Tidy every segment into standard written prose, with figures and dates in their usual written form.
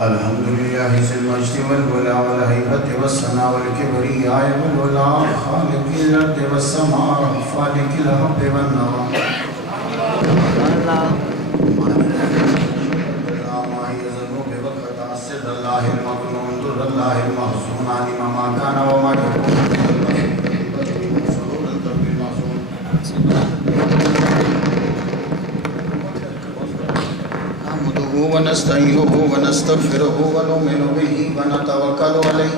الحمد لله ذي المجد والولا والهيبة والثناء والكبرياء والولا خالق الأرض والسماء فالق الحب والنوى ما يظن بوقت سر الله المكنون در الله المحزون علم ما كان وما يكون ونستعينه ونستغفره ونؤمن به ونتوكل عليه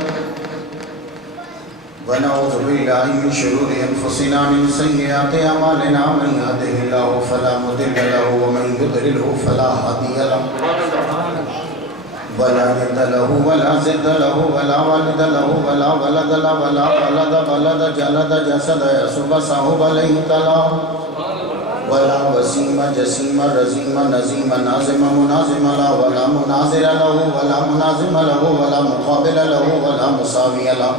ونعوذ بالله من شرور انفسنا من سيئات اعمالنا من يهده الله فلا مضل له ومن يضلله فلا هادي له ولا ند له ولا زد له ولا والد له ولا ولد له ولا ولد جلد جسد يسب صاحب عليه تلا ولا وسيم جسيم رزيم نزيم نازم منازم له ولا مناظر له ولا منازم له ولا مقابل له ولا مساوي له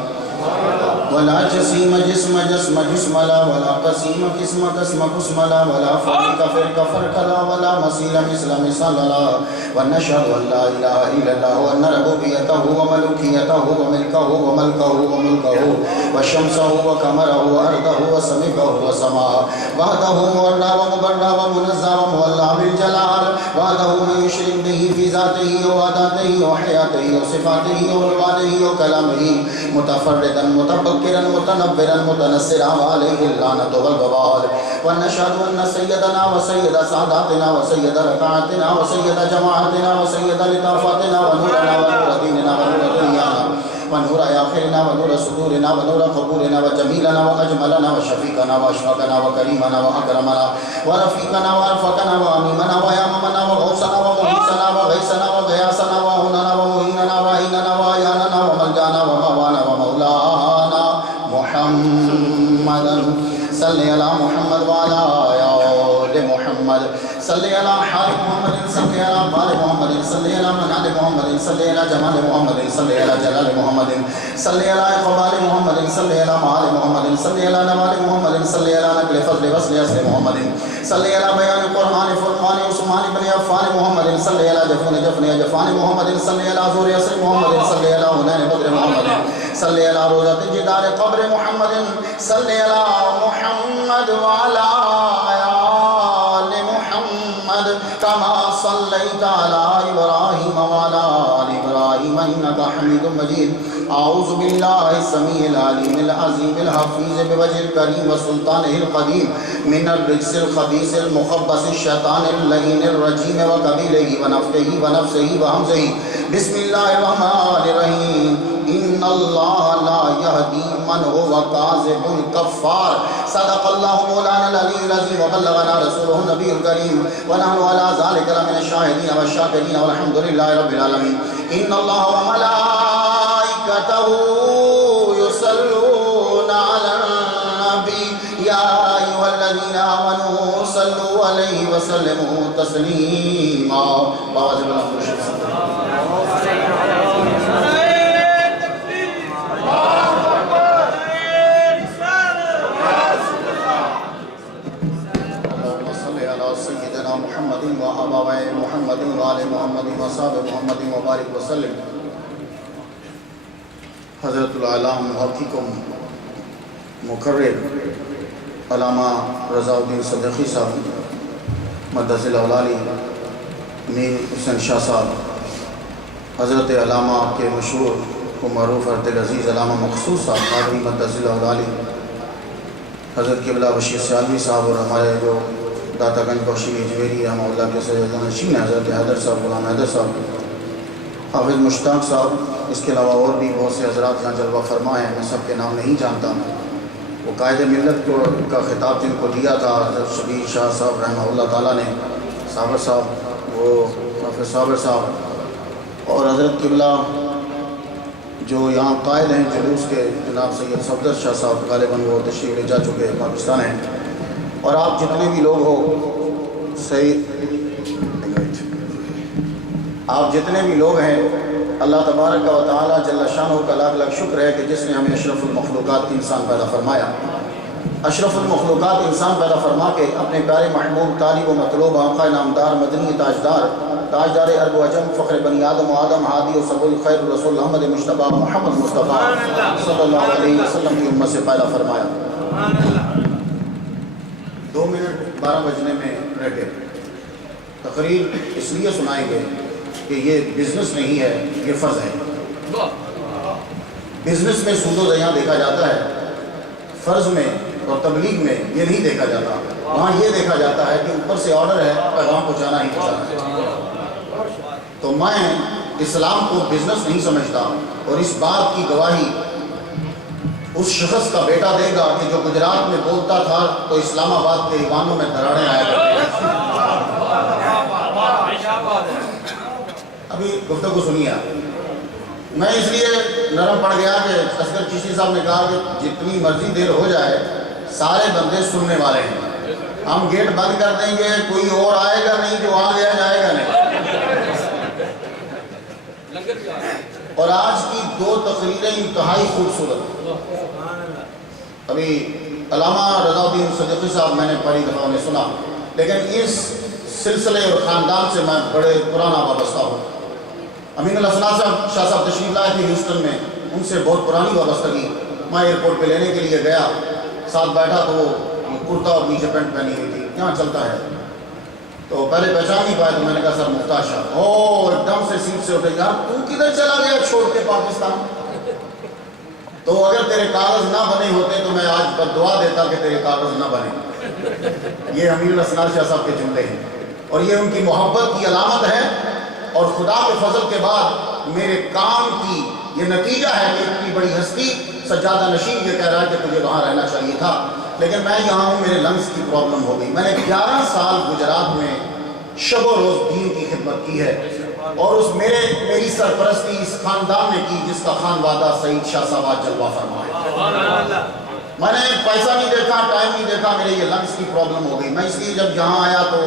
ولا جسيم جسم جسم جسم لا ولا قسيم قسم قسم قسم لا ولا فرق فرق فرق لا ولا مثيل مثل مثل لا ونشهد ان لا اله الا الله وان ربوبيته وملوكيته وملكه وملكه وشمسه وقمره وارضه وسمكه وسماءه وحده مولى ومبرى ومنزه ومولى بالجلال وحده من يشرك به في ذاته وعداته وحياته وصفاته وعباده وكلامه متفردا متفكرا متنبرا متنصرا وعليه اللعنة والغبار ونشهد ان سيدنا وسيد سعاداتنا وسيد ركعاتنا وسيد جماعتنا وسيد لطافتنا ونورنا ونور ديننا ونور دنيانا ونور آخرنا ونور صدورنا ونور قبورنا وجميلنا وأجملنا وشفيقنا وأشرقنا وكريمنا وأكرمنا ورفيقنا وأرفقنا وأميمنا وياممنا وغوثنا ومغيثنا وغيثنا وغياثنا وهننا ومهيننا وعيننا وعياننا وملجانا وموانا ومولانا محمد صلى على محمد وعلى آل محمد صلى على حال محمد صلى على بال محمد صلى على منال محمد صلى على جمال محمد صلى على جلال محمد صلى على إقبال محمد صلى على معال محمد صلى على نوال محمد صلى على نقل فضل وصل أصل محمد صلى على بيان القرآن فرقان عثمان بن عفان محمد صلى على جفن جفان محمد صلى على زور أصل محمد صلى على هنان بدر محمد صلى على روضة جدار قبر محمد صلى على محمد وعلى آل محمد كما صليت على إبراهيم وعلى آل إبراهيم إنك حميد مجيد أعوذ بالله السميع العليم العظيم الحفيظ بوجه الكريم وسلطانه القديم من الرجس الخبيث المخبث الشيطان اللعين الرجيم وقبيله ونفخه ونفسه وهمزه بسم الله الرحمن الرحيم إن الله لا يهدي من هو كاذب كفار صدق الله مولانا العلي العظيم وبلغنا رسوله النبي الكريم ونحن على ذلك لمن الشاهدين والشاكرين والحمد لله رب العالمين إن الله وملائكته يصلون على النبي يا أيها الذين آمنوا صلوا عليه وسلموا تسليما باوجب الأخوش محمد وآباء محمد وآل محمد وصحاب محمد وبارک وسلم. حضرت العلامہ محقق مقرر علامہ رضا الدین صدیقی صاحب مدثر الاولالی میر حسین شاہ صاحب، حضرت علامہ کے مشہور و معروف عبد العزیز علامہ مخصوص صاحب قادری مدثر الاولالی، حضرت قبلہ بشیر سیالوی صاحب اور ہمارے جو داتا گنج بخشی اجمیری رحمہ اللہ کے سید نشین حضرت حیدر صاحب، غلام حیدر صاحب، حافظ مشتاق صاحب، اس کے علاوہ اور بھی بہت سے حضرات یہاں جلوہ فرما ہیں، میں سب کے نام نہیں جانتا. وہ قائد ملت کا خطاب جن کو دیا تھا حضرت شبیر شاہ صاحب رحمہ اللہ تعالیٰ نے، صابر صاحب، وہ حافظ صابر صاحب، اور حضرت قبلہ جو یہاں قائد ہیں جلوس کے جناب سید صفدر شاہ صاحب، غالباً وہ تشریف لے جا چکے پاکستان ہیں. اور آپ جتنے بھی لوگ ہو آپ جتنے بھی لوگ ہیں، اللہ تبارک و تعالیٰ جل شانہ کا لاکھ لاکھ شکر ہے کہ جس نے ہمیں اشرف المخلوقات کی انسان پیدا فرمایا. اشرف المخلوقات انسان پیدا فرما کے اپنے پیارے محبوب طالب و مطلوب آقا نامدار مدنی تاجدار تاجدار عرب و عجم، فخر بنی آدم و آدم، ہادی و سبو الخیر رسول محمد مصطفیٰ محمد مصطفیٰ صلی اللہ علیہ وسلم کی امت سے پہلا فرمایا۔ 2 منٹ 12 بجنے میں بیٹھے، تقریر اس لیے سنائیں گے کہ یہ بزنس نہیں ہے، یہ فرض ہے۔ بزنس میں سود و زیاں دیکھا جاتا ہے، فرض میں اور تبلیغ میں یہ نہیں دیکھا جاتا۔ وہاں یہ دیکھا جاتا ہے کہ اوپر سے آرڈر ہے، پیغام پہنچانا ہی پہنچانا ہے۔ تو میں اسلام کو بزنس نہیں سمجھتا، اور اس بات کی گواہی اس شخص کا بیٹا دے گا کہ جو گجرات میں بولتا تھا تو اسلام آباد کے ایوانوں میں دراڑیں آیا کرتی۔ ابھی گفتگو سنیے آپ۔ میں اس لیے نرم پڑ گیا کہ اصغر چشتی صاحب نے کہا کہ جتنی مرضی دیر ہو جائے سارے بندے سننے والے ہیں، ہم گیٹ بند کر دیں گے، کوئی اور آئے گا نہیں، جو آ گیا جائے گا نہیں۔ اور آج کی 2 تقریریں انتہائی خوبصورت۔ ابھی علامہ رضا الدین صدیقی صاحب میں نے پہلی دفعہ انہیں سنا، لیکن اس سلسلے اور خاندان سے میں بڑے پرانا وابستہ ہوں۔ امین الاسناد صاحب شاہ صاحب تشریف لائے تھے ہیوسٹن میں، ان سے بہت پرانی وابستگی۔ میں ایئرپورٹ پہ لینے کے لیے گیا، ساتھ بیٹھا تو وہ کرتا اور نیچے پینٹ پہنی ہوئی تھی، یہاں چلتا ہے تو پہلے پہچان نہیں پایا، تو میں نے کہا سر مفتاح شاہ۔ ایک دم سے سیٹ سے اٹھے، یار تو کدھر چلا گیا چھوڑ کے پاکستان؟ تو اگر تیرے کاغذ نہ بنے ہوتے تو میں آج بد دعا دیتا کہ تیرے کاغذ نہ بنے۔ یہ امین الاسناد شاہ صاحب کے جملے ہیں، اور یہ ان کی محبت کی علامت ہے، اور خدا کے فضل کے بعد میرے کام کی یہ نتیجہ ہے کہ اتنی بڑی ہستی سجادہ نشین یہ کہہ رہا ہے کہ تجھے وہاں رہنا چاہیے تھا، لیکن میں یہاں ہوں، میرے لنگس کی پرابلم ہو گئی۔ میں نے 11 سال گجرات میں شب و روز دین کی خدمت کی ہے، اور میری سرپرستی اس خاندان نے کی جس کا خانوادہ سعید شاہ صاحب آج جلوہ فرما ہے۔ میں نے پیسہ نہیں دیکھا، ٹائم نہیں دیکھا، میرے یہ لنگس کی پرابلم ہو گئی۔ میں اس لیے جب یہاں آیا تو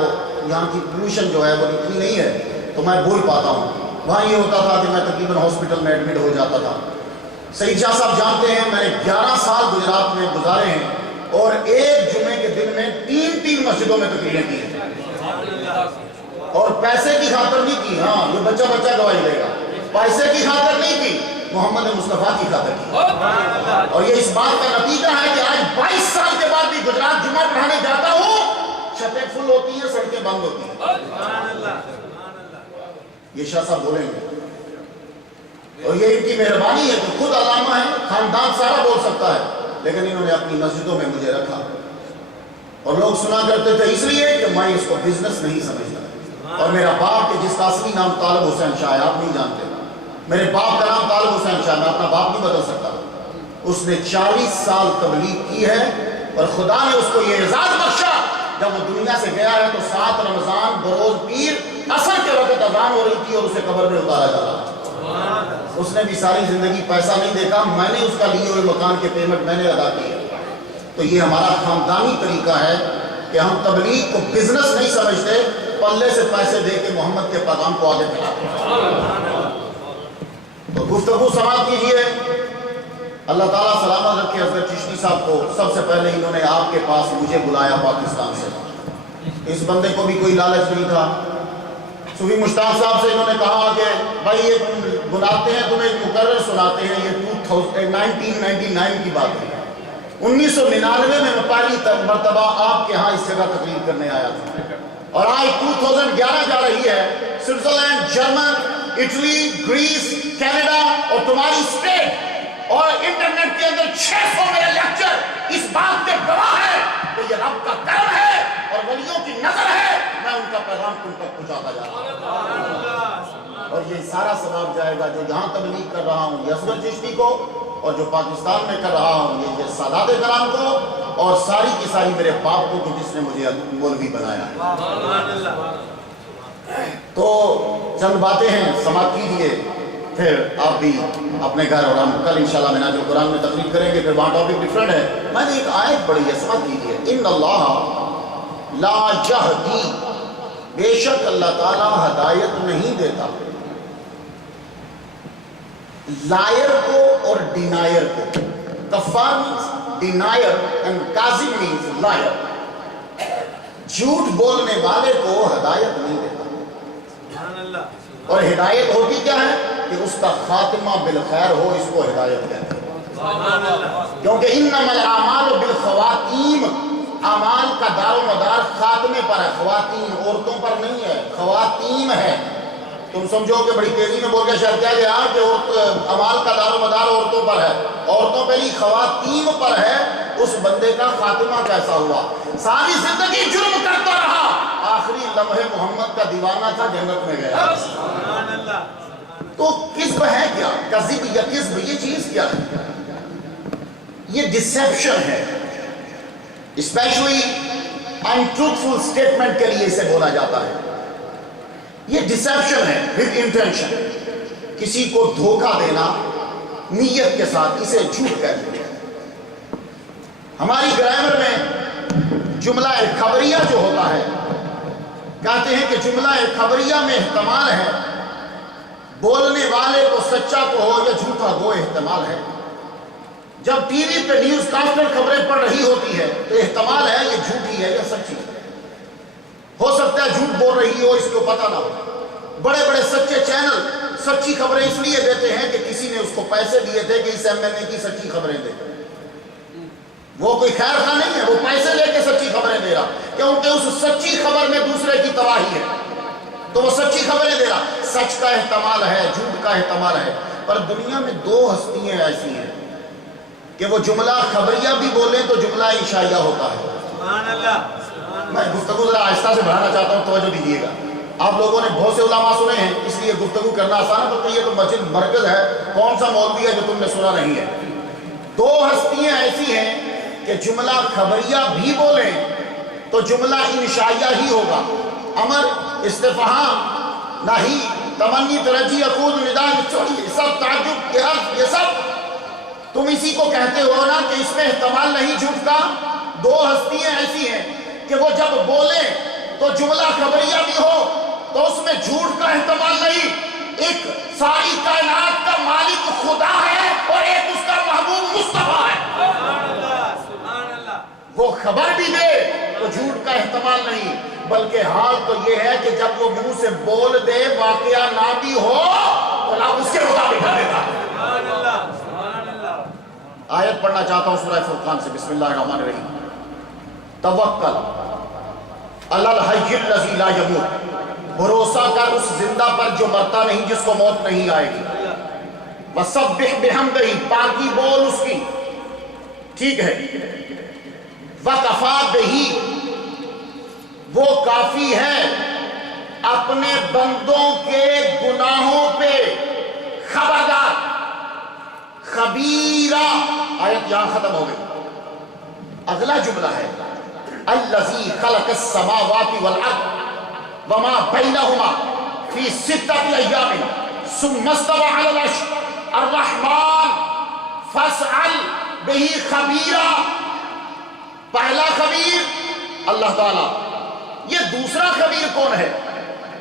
یہاں کی پولوشن جو ہے وہ اتنی نہیں ہے تو میں بول پاتا ہوں۔ وہاں یہ ہوتا تھا کہ میں تقریباً ہاسپٹل میں ایڈمٹ ہو جاتا تھا۔ سعید شاہ صاحب جانتے ہیں میں نے 11 سال گجرات میں گزارے ہیں، اور ایک جمعے کے دن میں 3 مسجدوں میں تقریریں کی ہیں، اور پیسے کی خاطر نہیں کی۔ ہاں یہ بچہ گواہی دے گا، پیسے کی خاطر نہیں کی، محمد مصطفیٰ کی خاطر کی۔ اور یہ اس بات کا نتیجہ ہے کہ آج 22 سال کے بعد بھی گجرات جمعہ پڑھانے جاتا ہوں، چھتیں فل ہوتی ہیں، سڑکیں بند ہوتی ہیں۔ یہ شاہ صاحب بولیں گے، اور یہ ان کی مہربانی ہے کہ خود علامہ ہے، خاندان سارا بول سکتا ہے، لیکن انہوں نے اپنی مسجدوں میں مجھے رکھا، اور لوگ سنا کرتے تھے اس لیے کہ میں اس کو بزنس نہیں سمجھتا۔ اور میرا باپ کہ جس کا اصلی نام طالب حسین شاہ ہے، آپ نہیں جانتے، میرے باپ کا نام طالب حسین شاہ، میں اپنا باپ نہیں بدل سکتا۔ اس نے 40 سال تبلیغ کی ہے، اور خدا نے اس کو یہ اعزاز بخشا، جب وہ دنیا سے گیا ہے تو 7 رمضان بروز پیر عصر کے وقت اذان ہو رہی تھی اور اسے قبر میں اتارا جا رہا تھا۔ اس نے بھی ساری زندگی پیسہ نہیں دیکھا، میں نے اس کا لیے ہوئے مکان کے پیمنٹ میں نے ادا کی ہے۔ تو یہ ہمارا خاندانی طریقہ ہے کہ ہم تبلیغ کو بزنس نہیں سمجھتے، پلے سے پیسے دے کے محمد کے پیغام کو آگے پھیلاتے ہیں۔ تو گفتگو سماعت کیجیے۔ اللہ تعالیٰ سلامت رکھے اصغر چشتی صاحب کو۔ سب سے پہلے انہوں نے آپ کے پاس مجھے بلایا پاکستان سے، اس بندے کو بھی کوئی لالچ نہیں تھا۔ صوفی مشتاق صاحب سے انہوں نے کہا کہ بھائی یہ بلاتے ہیں تمہیں ایک مقرر سناتے ہیں، یہ 1999 کی بات ہے۔ 1999 میں پہلی مرتبہ آپ کے ہاں اس جگہ تقریر کرنے آیا تھا، اور آج 2011 جا رہی ہے۔ Switzerland, German, Italy, Greece, Canada اور تمہاری اسٹیٹ اور انٹرنیٹ کے اندر 600 میرے لیکچر اس بات کے گواہ ہے کہ یہ رب کا کرم ہے اور ولیوں کی نظر ہے، میں ان کا پیغام تم تک پہنچاتا جا رہا ہوں۔ اور یہ سارا ثواب جائے گا جو یہاں تبلیغ کر رہا ہوں یہ اصغر چشتی کو، اور جو پاکستان میں کر رہا ہوں یہ سادات کرام کو، اور ساری کی ساری میرے باپ کو کہ جس نے مجھے مولوی بنایا ہے۔ تو چند باتیں ہیں، سماعت کیجیے، پھر آپ بھی اپنے گھر، اور ہم کل انشاءاللہ منہاج القرآن میں تقریر کریں گے، پھر وہاں ٹاپک ڈیفرنٹ ہے۔ میں نے ایک آیت پڑھی ہے، سماعت کیجیے۔ ان اللہ لا یہدی، بے شک اللہ تعالیٰ ہدایت نہیں دیتا لائر کو اور ڈینائر کو۔ کفار means denier and کاذب means liar۔ جھوٹ بولنے والے کو ہدایت نہیں دیتا۔ ہدایت ہوتی کیا ہے کہ اس کا خاتمہ بالخیر ہو، اس کو ہدایت کہتے ہیں۔ کیونکہ انما الاعمال بالخواتیم، اعمال کا دار و مدار خاتمے پر ہے، خواتین عورتوں پر نہیں ہے، خواتین ہے۔ تم سمجھو کہ بڑی تیزی میں بول کے شاید کیا گیا کہ اعمال کا دار و مدار عورتوں پر ہے، عورتوں پہ نہیں خواتین پر ہے۔ اس بندے کا خاتمہ کیسا ہوا؟ ساری زندگی جرم کرتا رہا، آخری لمحے محمد کا دیوانہ تھا، جنت میں گیا۔ تو کذب ہے کیا؟ کذب یا کذب، یہ چیز کیا ہے؟ یہ ڈسیپشن ہے، اسپیشلی انٹروتھفل سٹیٹمنٹ کے لیے اسے بولا جاتا ہے۔ یہ ڈسیپشن ہے ود انٹینشن، کسی کو دھوکہ دینا نیت کے ساتھ، اسے جھوٹ کہتے ہیں۔ ہماری گرامر میں جملہ خبریہ جو ہوتا ہے، کہتے ہیں کہ جملہ خبریہ میں احتمال ہے، بولنے والے کو سچا کو ہو یا جھوٹا گو احتمال ہے۔ جب ٹی وی پہ نیوز کاسٹر خبریں پڑھ رہی ہوتی ہے تو احتمال ہے یہ جھوٹی ہے یا سچی ہے، ہو سکتا ہے جھوٹ بول رہی ہو، اس کو پتہ نہ ہو۔ بڑے بڑے سچے چینل سچی خبریں اس لیے دیتے ہیں کہ کسی نے اس کو پیسے دیے تھے کہ اس ایم ایل اے کی سچی خبریں دے، وہ کوئی خیر خواہ نہیں ہے، وہ پیسے لے کے سچی خبریں دے رہا، کیونکہ اس سچی خبر میں دوسرے کی تباہی ہے تو وہ سچی خبریں دے رہا۔ سچ کا احتمال ہے، جھوٹ کا احتمال ہے، پر دنیا میں دو ہستیاں ایسی ہیں کہ وہ جملہ خبریہ بھی بولیں تو جملہ انشائیہ ہوتا ہے۔ سبحان اللہ۔ میں گفتگو ذرا آہستہ سے بڑھانا چاہتا ہوں، توجہ دیجیے گا۔ آپ لوگوں نے بہت سے علماء سنے ہیں، اس لیے گفتگو کرنا آسان ہے، بلکہ یہ تو مسجد مرکز ہے، کون سا مولوی ہے جو تم نے سنا نہیں ہے؟ دو ہستیاں ایسی ہیں کہ جملہ خبریہ بھی بولیں تو جملہ انشائیہ ہی ہوگا۔ امر، استفہام، نہی، تمنی، ترجی، عقود، نداء، چھوڑیے سب، تعجب، عرض، یہ سب تم اسی کو کہتے ہو نا کہ اس میں احتمال نہیں جھوٹ کا۔ دو ہستیاں ایسی ہیں کہ وہ جب بولیں تو جملہ خبریہ بھی ہو تو اس میں جھوٹ کا احتمال نہیں۔ ایک ساری کائنات کا مالک خدا ہے اور ایک اس کا محبوب مصطفیٰ ہے، وہ خبر بھی دے تو جھوٹ کا احتمال نہیں، بلکہ حال تو یہ ہے کہ جب وہ منہ سے بول دے واقعہ نہ بھی ہو تو اللہ اس کے مطابق کر دیتا ہے۔ آیت پڑھنا چاہتا ہوں سورہ فرقان سے، بسم اللہ الرحمن الرحیم۔ توکل علی الحی الذی لا یموت، بھروسہ کر اس زندہ پر جو مرتا نہیں، جس کو موت نہیں آئے گی۔ وسبح بحمدہ، پاکی بول اس کی، ٹھیک ہے۔ وکفیٰ بہ، وہ کافی ہے اپنے بندوں کے گناہوں پہ خبردار، خبیرہ۔ آیت یہاں ختم ہو گئی۔ اگلا جملہ ہے الذی خلق السماوات والارض وما بینہما فی ستۃ ایام ثم استوی علی العرش الرحمن فاسأل بہ خبیرا۔ پہلا خبیر اللہ تعالیٰ، یہ دوسرا خبیر کون ہے؟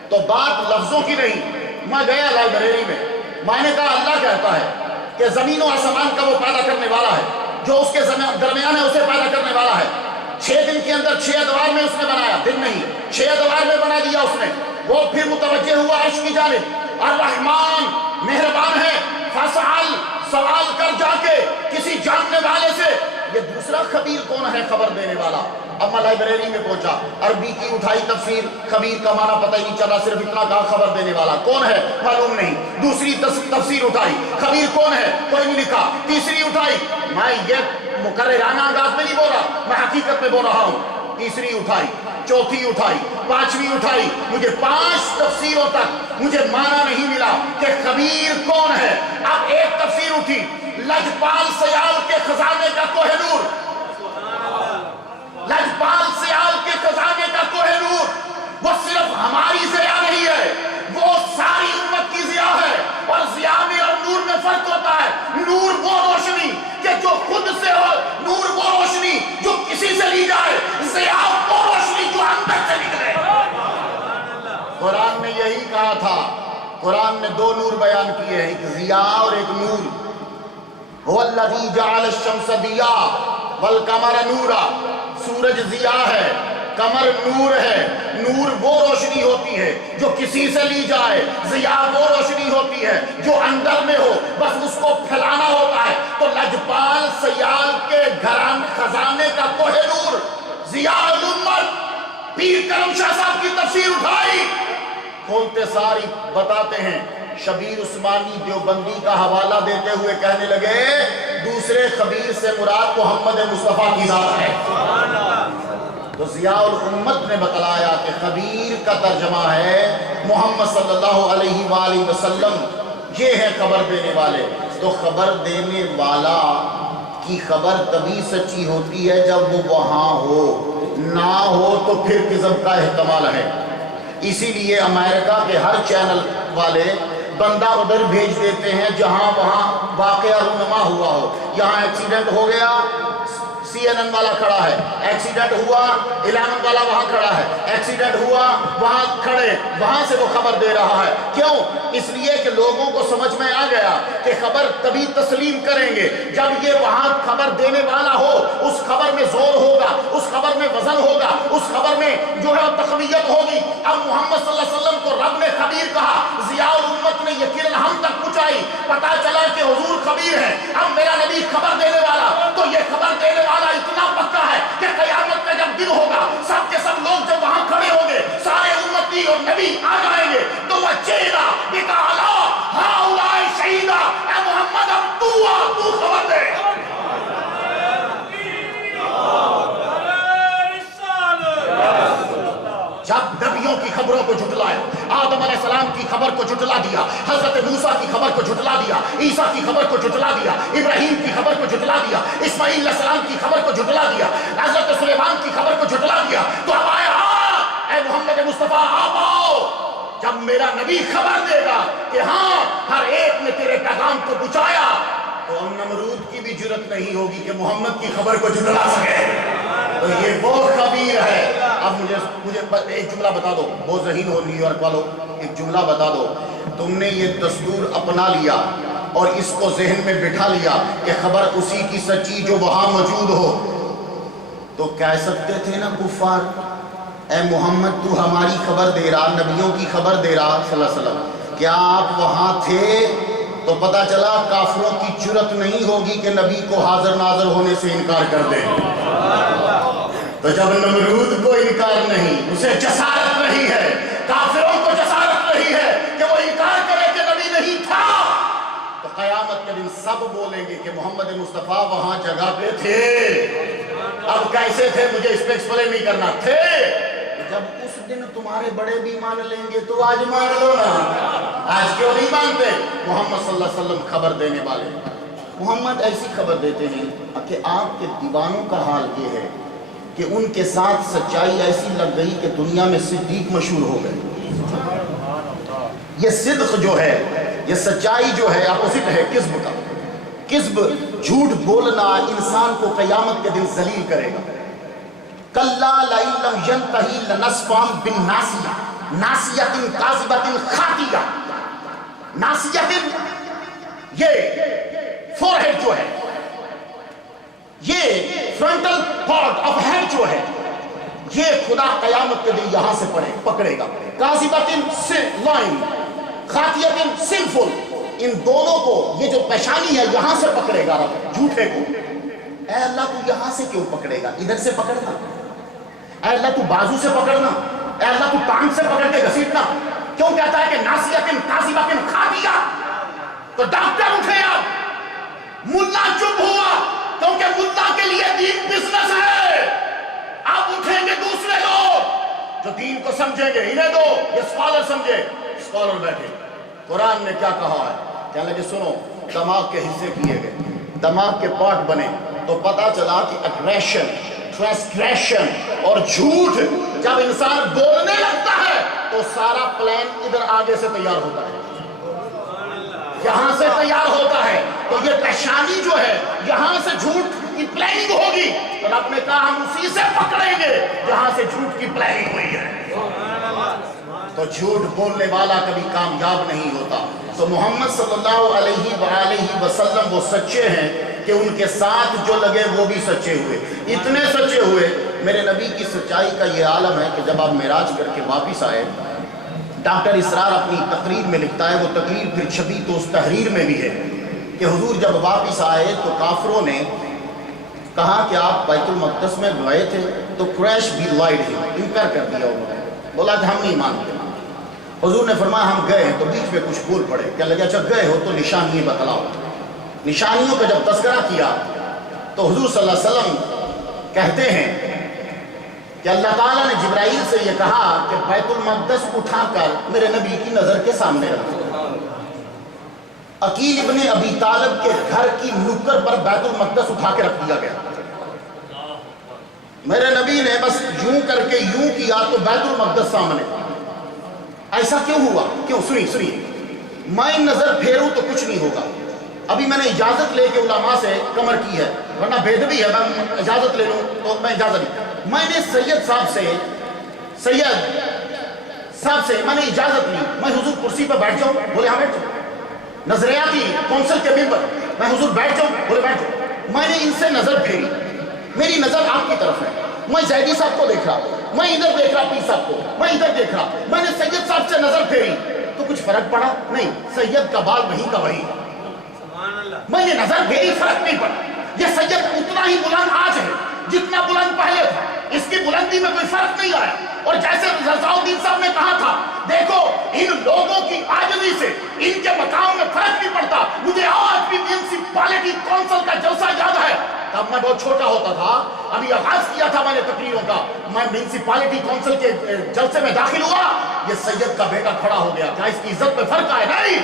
تو بات لفظوں کی نہیں۔ میں گیا لائبریری میں نے کہا اللہ کہتا ہے کہ زمین و آسمان کا وہ پیدا کرنے والا ہے، جو اس کے درمیان ہے اسے پیدا کرنے والا ہے۔ 6 دن کے اندر 6 ادوار میں اس نے بنایا، دن نہیں 6 ادوار میں بنا دیا اس نے۔ وہ پھر متوجہ ہوا عرش کی جانب، الرحمن مہربان ہے، فاسأل، سوال کر جا کے کسی جاننے والے سے۔ یہ دوسرا خبیر کون ہے؟ خبر دینے والا۔ اب میں لائبریری میں پہنچا، عربی کی اٹھائی تفسیر، خبیر کا معنی پتہ ہی نہیں چلا، صرف اتنا کہا خبر دینے والا کون ہے معلوم نہیں۔ دوسری تفسیر اٹھائی، خبیر کون ہے کوئی نہیں لکھا۔ تیسری اٹھائی، میں یہ مقررانہ انداز میں نہیں بول رہا، میں حقیقت میں بول رہا ہوں۔ تیسری اٹھائی، چوتھی اٹھائی، پانچویں اٹھائی، مجھے 5 تفسیروں تک مجھے معنی نہیں ملا کہ خبیر کون ہے۔ اب ایک تفسیر اٹھی، لجپال سیال کے خزانے کا کوہ نور، لجپال سیال کے خزانے کا کوہ نور، وہ صرف ہماری ضیاء نہیں ہے، وہ ساری امت کی ضیاء ہے۔ اور ضیاء میں اور نور میں فرق ہوتا ہے۔ نور وہ روشنی کہ جو خود سے ہو، نور وہ روشنی جو کسی سے لی جائے، ضیاء وہ روشنی جو اندر سے نکلے۔ قرآن نے یہی کہا تھا، قرآن نے 2 نور بیان کیے ہیں، ایک ضیاء اور ایک نور۔ هو الذی جعل الشمس ضیاء والقمر نورا، سورج ضیاء ہے، قمر نور ہے۔ نور وہ روشنی ہوتی ہے جو کسی اسی سے لی جائے۔ ضیاء وہ روشنی ہوتی ہے جو اندر میں ہو، بس اس کو پھیلانا ہوتا ہے۔ تو لجپال سیال کے گھران خزانے کا کوہ نور ضیاء الامت پیر کرم شاہ صاحب کی تفسیر اٹھائی، کھولتے ساری بتاتے ہیں۔ شبیر عثمانی دیوبندی کا حوالہ دیتے ہوئے کہنے لگے دوسرے خبیر سے مراد محمد مصطفیٰ کی ذات ہے۔ تو ضیاء الامت نے بتلایا کہ خبیر کا ترجمہ ہے محمد صلی اللہ علیہ وآلہ وسلم، یہ ہے خبر دینے والے۔ تو خبر دینے والا کی خبر تبھی سچی ہوتی ہے جب وہ وہاں ہو، نہ ہو تو پھر کذب کا احتمال ہے۔ اسی لیے امریکہ کے ہر چینل والے بندہ ادھر بھیج دیتے ہیں جہاں وہاں واقعہ رونما ہوا ہو۔ یہاں ایکسیڈنٹ ہو گیا، CNN والا کھڑا ہے، ایکسیڈنٹ ہوا 11 والا وہاں کھڑا ہے، ایکسیڈنٹ ہوا وہاں کھڑے، وہاں سے وہ خبر دے رہا ہے۔ کیوں؟ اس لیے کہ لوگوں کو سمجھ میں آ گیا کہ خبر تبھی تسلیم کریں گے جب یہ وہاں خبر دینے والا ہو، اس خبر میں زور ہوگا، اس خبر میں وزن ہوگا، اس خبر میں جو ہے تقویت ہوگی۔ اب محمد صلی اللہ علیہ وسلم کو رب نے خبیر کہا، ضیاء الامت نے یہ کرن ہم تک پہنچائی، پتا چلا کہ حضور خبیر ہے۔ اب میرا نبی خبر دینے والا، تو یہ خبر دینے والا اتنا پکا ہے کہ قیامت کا جب دن ہوگا، سب کے سب لوگ جب وہاں کھڑے ہوں گے، سارے امتی اور نبی آ جائیں گے، تو وہ چیلا بکا علا ہاؤلاء شہیدہ، اے محمد اب تو آ، تو خبر دے۔ جب نبیوں کی خبروں کو جھٹلایا، آدم علیہ السلام کی خبر کو جھٹلا دیا، حضرت موسیٰ کی خبر کو جھٹلا دیا، عیسیٰ کی خبر کو جھٹلا دیا، ابراہیم کی خبر کو جھٹلا دیا، اسماعیل علیہ السلام کی خبر کو جھٹلا دیا، حضرت سلیمان کی خبر کو جھٹلا دیا، تو اب آیا اے محمد مصطفیٰ آپ آؤ، جب میرا نبی خبر دے گا کہ ہاں ہر ایک نے تیرے پیغام کو پہنچایا، تو نمرود کی بھی جرت نہیں ہوگی کہ محمد کی خبر کو جھٹلا سکے۔ تو یہ وہ خبیر ہے۔ اب مجھے ایک جملہ بتا دو، وہ ذہین ہو نیو یارک والو، ایک جملہ بتا دو، تم نے یہ دستور اپنا لیا اور اس کو ذہن میں بٹھا لیا کہ خبر اسی کی سچی جو وہاں موجود ہو، تو کہہ سکتے تھے نا کفار اے محمد تو ہماری خبر دے رہا، نبیوں کی خبر دے رہا صلی اللہ علیہ وسلم، کیا آپ وہاں تھے؟ تو پتا چلا کافروں کی جرت نہیں ہوگی کہ نبی کو حاضر ناظر ہونے سے انکار کر دیں۔ تو جب نمرود کو انکار نہیں، اسے جسارت نہیں ہے، کافروں کو جسارت نہیں ہے کہ وہ انکار کرے کہ نبی نہیں تھا، تو قیامت کے دن سب بولیں گے کہ محمد مصطفیٰ وہاں جگہ پہ تھے۔ اب کیسے تھے مجھے اس پہ ایکسپلین نہیں کرنا، تھے۔ جب اس دن تمہارے بڑے بھی مان لیں گے تو آج مان لو نا، آج کیوں نہیں مانتے؟ محمد صلی اللہ علیہ وسلم خبر دینے والے، محمد ایسی خبر دیتے ہیں کہ آپ کے دیوانوں کا حال یہ ہے کہ ان کے ساتھ سچائی ایسی لگ گئی کہ دنیا میں صدیق مشہور ہو گئے۔ یہ صدق جو ہے، یہ سچائی جو ہے، اپوزٹ ہے کذب کا۔ کذب، جھوٹ بولنا انسان کو قیامت کے دن ذلیل کرے گا۔ کلا لئن لم ینتہی لنصفا بالناصیہ ناصیۃ کاذبۃ خاطیہ۔ ناصیۃ یہ فور ہیڈ جو ہے، یہ فرنٹل پارٹ آف ہیڈ جو ہے، یہ خدا قیامت کے دن یہاں سے پکڑے گا۔ کاذبۃ لائن، خاطیۃ سنفل، ان دونوں کو یہ جو پیشانی ہے یہاں سے پکڑے گا رب جھوٹے کو۔ اے اللہ تو یہاں سے کیوں پکڑے گا؟ ادھر سے پکڑنا۔ اے اللہ تو بازو سے پکڑنا، اے اللہ تو ٹانگ سے پکڑ کے گھسیٹنا۔ کیوں کہتا ہے کہ ناصیۃ کاذبۃ خاطیہ؟ تو ڈاکٹر اٹھے، اب ملا چپ ہوا کیونکہ ملا کے لیے دین بزنس ہے۔ اب اٹھیں گے دوسرے لوگ جو دین کو سمجھیں گے، انہیں دو، یہ اسکالر سمجھے، اسکالر بیٹھے۔ قرآن نے کیا کہا ہے؟ کہنے لگے سنو، دماغ کے حصے کیے گئے، دماغ کے پارٹ بنے، تو پتا چلا کہ اگریشن، ٹرانسگریشن اور جھوٹ جب انسان بولنے لگتا ہے تو سارا پلان ادھر آگے سے تیار ہوتا ہے، یہاں سے تیار ہوتا ہے۔ تو یہ پیشانی جو ہے یہاں سے جھوٹ کی پلاننگ ہوگی، تو رب نے کہا ہم اسی سے پکڑیں گے جہاں سے جھوٹ کی پلاننگ ہوئی ہے۔ تو جھوٹ بولنے والا کبھی کامیاب نہیں ہوتا۔ تو محمد صلی اللہ علیہ وآلہ وسلم وہ سچے ہیں کہ ان کے ساتھ جو لگے وہ بھی سچے ہوئے، اتنے سچے ہوئے۔ میرے نبی کی سچائی کا یہ عالم ہے کہ جب آپ معراج کر کے واپس آئے ڈاکٹر اسرار اپنی تقریر میں لکھتا ہے، وہ تقریر پھر چھپی تو اس تحریر میں بھی ہے کہ حضور جب واپس آئے تو کافروں نے کہا کہ آپ بیت المقدس میں گئے تھے، تو قریش بھی لائڈ ہے، انکار کر دیا انہوں نے، بولا کہ ہم نہیں مانتے۔ حضور نے فرمایا ہم گئے ہیں، تو بیچ میں کچھ بول پڑے، کہنے لگے اچھا گئے ہو تو نشانی بتلاؤ۔ نشانیوں کا جب تذکرہ کیا تو حضور صلی اللہ علیہ وسلم کہتے ہیں کہ اللہ تعالیٰ نے جبرائیل سے یہ کہا کہ بیت المقدس اٹھا کر میرے نبی کی نظر کے سامنے رکھو۔ عقیل ابن ابی طالب کے گھر کی نکر پر بیت المقدس اٹھا کے رکھ دیا گیا۔ میرے نبی نے بس یوں کر کے یوں کیا تو بیت المقدس سامنے۔ ایسا کیوں ہوا؟ کیوں؟ سنی میں نظر پھیروں تو کچھ نہیں ہوگا۔ ابھی میں نے اجازت لے کے علماء سے کمر کی ہے، ورنہ بےدبی ہے، میں اجازت لے لوں تو میں اجازت نہیں۔ میں نے سید صاحب سے میں نے اجازت لی، میں حضور کرسی پہ بیٹھ جاؤں؟ بولے ہاں بیٹھ جاؤں۔ نظریاتی کونسل کے ممبر، میں حضور بیٹھ جاؤں؟ بولے بیٹھ جاؤں۔ میں نے ان سے نظر پھیری، میری نظر آپ کی طرف ہے، میں زیدی صاحب کو دیکھ رہا، میں ادھر دیکھ رہا پیر صاحب کو، میں ادھر دیکھ رہا، میں نے سید صاحب سے نظر پھیری تو کچھ فرق پڑا نہیں، سید کا بال وہیں کا وہیں۔ میں نے نظر پھیری، فرق نہیں پڑا۔ یہ سید اتنا ہی بلند آج ہے جتنا بلند پہلے تھا، اس کی بلندی میں کوئی فرق نہیں آیا۔ اور جیسے رضا الدین صاحب نے کہا تھا، دیکھو ان لوگوں کی عاجزی سے ان کے مقام میں فرق نہیں پڑتا۔ مجھے آج بھی میونسپلٹی کونسل کا جلسہ یاد ہے، تب میں بہت چھوٹا ہوتا تھا، ابھی آغاز کیا تھا میں نے تقریروں کا، میں میونسپلٹی کونسل کے جلسے میں داخل ہوا، یہ سید کا بیٹا کھڑا ہو گیا، کیا اس کی عزت میں فرق آئے؟ نہیں،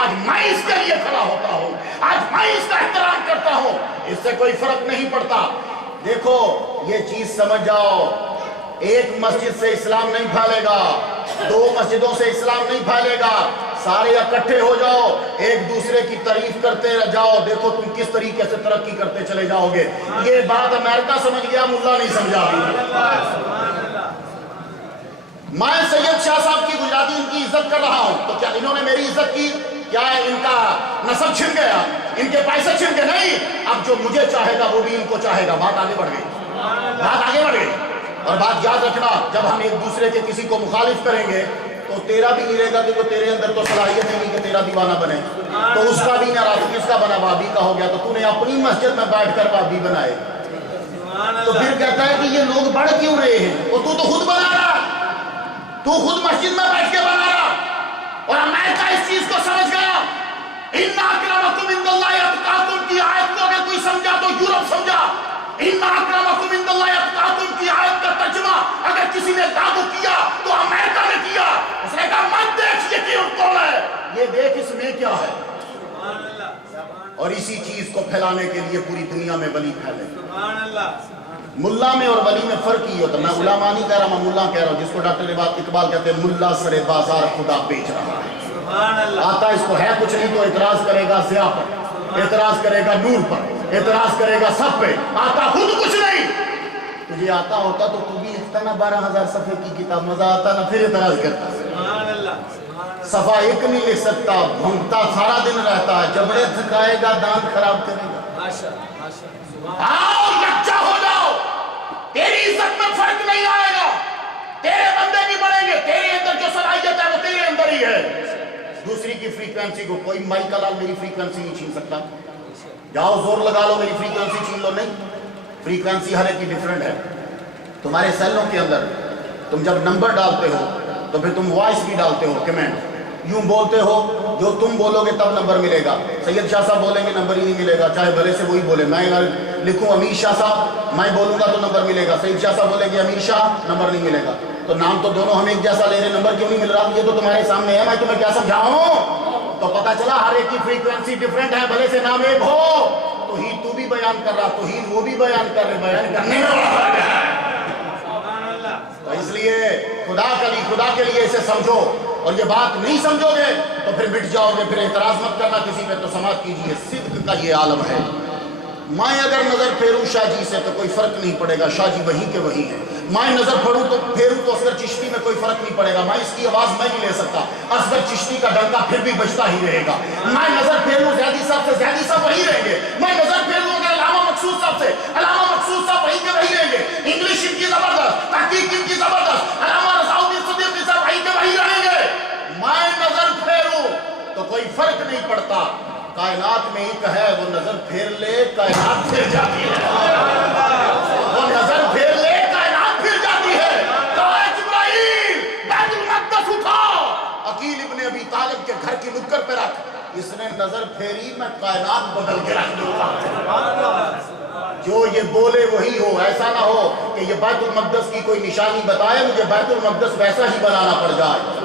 آج میں اس کے لیے کھڑا ہوتا ہوں، آج میں اس کا احترام کرتا ہوں، اس سے کوئی فرق نہیں پڑتا۔ دیکھو یہ چیز سمجھ جاؤ، ایک مسجد سے اسلام نہیں پھیلے گا، دو مسجدوں سے اسلام نہیں پھیلے گا، سارے اکٹھے ہو جاؤ، ایک دوسرے کی تعریف کرتے جاؤ، دیکھو تم کس طریقے سے ترقی کرتے چلے جاؤ گے۔ یہ بات امریکہ سمجھ گیا، ملا نہیں سمجھا۔ میں سید شاہ صاحب کی گجراتی ان کی عزت کر رہا ہوں، تو کیا انہوں نے میری عزت کی؟ کیا ان کا نسب چھن گیا؟ ان کے پیسے چھن گئے؟ نہیں، اب جو مجھے چاہے گا وہ بھی ان کو چاہے گا۔ بات آگے بڑھ گئی، بات آگے بڑھ گئی۔ اور بات یاد رکھنا، جب ہم ایک دوسرے کے کسی کو مخالف کریں گے تو تیرا بھی نہیں رہے گا، کیونکہ تیرے اندر تو صلاحیت نہیں کہ تیرا دیوانہ بنے، تو اس کا بھی نہ رہا، تو کس کا بنا؟ وہابی کا ہو گیا، تو نے اپنی مسجد میں بیٹھ کر وہابی بنائے۔ تو پھر کہتا ہے کہ یہ لوگ بڑھ کیوں رہے ہیں؟ اور تو خود بنا رہا، تو خود مسجد میں بیٹھ کے بنا رہا۔ اور امریکہ اس چیز کو سمجھ گیا۔ ان اکرمکم عند اللہ اتقاکم کی آیت کو اگر کوئی سمجھا تو یورپ سمجھا۔ ان اکرمکم عند اللہ اتقاکم کی آیت کا ترجمہ اگر کسی نے لاگو کیا تو امریکہ نے کیا۔ اس نے کہا مت دیکھ یہ کیوں کون ہے، یہ دیکھ اس میں کیا ہے۔ اور اسی چیز کو پھیلانے کے لیے پوری دنیا میں ولی پھیلے۔ ملا میں اور ولی میں فرق ہی ہوتا ہے۔ میں علماء نہیں کہہ رہا، میں ملا کہہ رہا ہوں، جس کو ڈاکٹر اقبال کہتے ہیں ملا سرے بازار خدا بیچ رہا ہے۔ آتا اس کو ہے کچھ نہیں تو اعتراض کرے گا ضیاء پر، اعتراض کرے گا نور پر، اعتراض کرے گا سب پہ، آتا خود کچھ نہیں۔ تجھے آتا ہوتا تو تو بھی لکھتا نا 12,000 صفحے کی کتاب، مزہ آتا نا، پھر اعتراض کرتا۔ صفحہ ایک نہیں لکھ سکتا، بھونکتا سارا دن رہتا ہے، جبڑے تھکائے گا، دانت خراب کرے گا۔ آؤ یکجا ہو جاؤ، تیری عزت میں فرق نہیں آئے گا، تیرے بندے بھی بڑھیں گے، تیرے اندر جو صلاحیت ہے وہ تیرے اندر ہی ہے۔ دوسری کی فریکوینسی کو کوئی مائی کا لال میری فریکوینسی نہیں چھین سکتا۔ جاؤ زور لگا لو میری فریکوینسی چھین لو، نہیں، فریکوینسی ہر ایک کی ڈیفرنٹ ہے۔ تمہارے سیلوں کے اندر تم جب نمبر ڈالتے ہو تو پھر تم وائس بھی ڈالتے ہو، کمنٹ یوں بولتے ہو، جو تم بولو گے تب نمبر ملے گا۔ سید شاہ صاحب بولیں گے نمبر ہی نہیں ملے گا، چاہے بھلے سے وہی بولے۔ میں اگر لکھوں امیر شاہ صاحب، میں بولوں گا تو نمبر ملے گا، سید شاہ صاحب بولیں گے امیر شاہ، نمبر نہیں ملے گا۔ تو نام تو دونوں ہم ایک جیسا لے رہے، نمبر کیوں نہیں مل رہا؟ یہ تو تمہارے سامنے ہے، میں تمہیں کیا سمجھاؤں؟ تو پتہ چلا ہر ایک کی فریکوینسی ڈیفرنٹ ہے، بھلے سے نام ایک ہو۔ توحید تو بھی بیان کر رہا، توحید وہ بھی بیان کر رہے، بیان کرنے میں تو اس لیے خدا کے لیے اسے سمجھو، اور یہ بات نہیں سمجھو گے تو پھر مٹ جاؤ گے، پھر اعتراض مت کرنا کسی پہ، تو سماعت کیجیے، صدق کا یہ عالم ہے۔ میں اگر نظر پھیروں شاہ جی سے تو کوئی فرق نہیں پڑے گا، شاہ جی وہی کے وہی ہیں۔ میں نظر پھیروں تو اصغر چشتی میں کوئی فرق نہیں پڑے گا، میں اس کی آواز میں نہیں لے سکتا، اصغر چشتی کا ڈنکا پھر بھی بجتا ہی رہے گا۔ میں نظر پھیروں زیدی صاحب سے، زیدی صاحب وہی رہیں گے۔ میں نظر پھیروں اگر علامہ مقصود صاحب سے، علامہ مقصود صاحب وہی کے وہی رہیں گے۔ انگلش ان کی زبردست، تحقیق ان کی زبردست، علامہ رضا الدین صدیقی صاحب وہی کے وہی رہیں گے۔ کائنات میں ایک ہے وہ نظر پھیر لے کائنات پھر جاتی ہے، وہ نظر پھیر لے کائنات پھر جاتی ہے۔ کہا جبرائیل بیت المقدس اٹھا، عقیل ابن ابی طالب کے گھر کی نکر پہ رکھ، اس نے نظر پھیری میں کائنات بدل کے رکھ دوں گا۔ جو یہ بولے وہی ہو، ایسا نہ ہو کہ یہ بیت المقدس کی کوئی نشانی بتائے مجھے بیت المقدس ویسا ہی بنانا پڑ جائے۔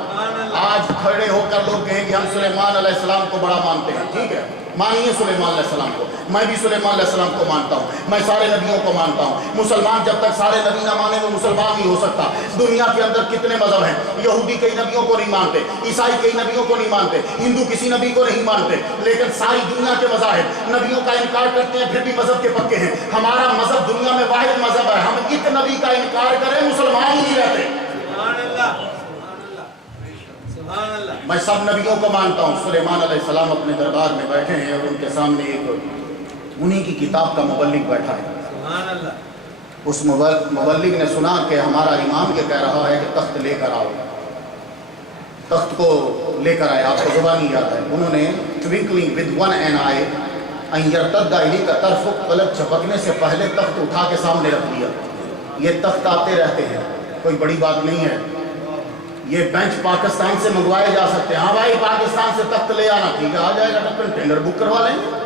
آج کھڑے ہو کر لوگ کہیں کہ ہم سلیمان علیہ السلام کو بڑا مانتے ہیں، ٹھیک ہے، مانیے سلیمان علیہ السلام کو، میں بھی سلیمان علیہ السلام کو مانتا ہوں، میں سارے نبیوں کو مانتا ہوں۔ مسلمان جب تک سارے نبی نہ مانے وہ مسلمان نہیں ہو سکتا۔ دنیا کے اندر کتنے مذہب ہیں، یہودی کئی نبیوں کو نہیں مانتے، عیسائی کئی نبیوں کو نہیں مانتے، ہندو کسی نبی کو نہیں مانتے، لیکن ساری دنیا کے مذاہب نبیوں کا انکار کرتے ہیں پھر بھی مذہب کے پکے ہیں۔ ہمارا مذہب دنیا میں واحد مذہب ہے، ہم ایک نبی کا انکار کریں مسلمان ہی نہیں رہتے۔ میں سب نبیوں کو مانتا ہوں۔ سلیمان علیہ السلام اپنے دربار میں بیٹھے ہیں اور ان کے سامنے ایک انہی کی کتاب کا مبلغ بیٹھا ہے۔ اس مبلغ نے سنا کہ ہمارا امام یہ کہہ رہا ہے کہ تخت لے کر آؤ، تخت کو لے کر آئے۔ آپ کو زبانی یاد ہے، انہوں نے twinkling with one eye ان یرتد الیک طرفک، پلک جھپکنے سے پہلے تخت اٹھا کے سامنے رکھ دیا۔ یہ تخت آتے رہتے ہیں، کوئی بڑی بات نہیں ہے، یہ بینچ پاکستان سے منگوائے جا سکتے ہیں۔ ہاں بھائی پاکستان سے تخت لے آنا، ٹھیک ہے آ جائے گا، ٹینڈر بک کروا لیں گے۔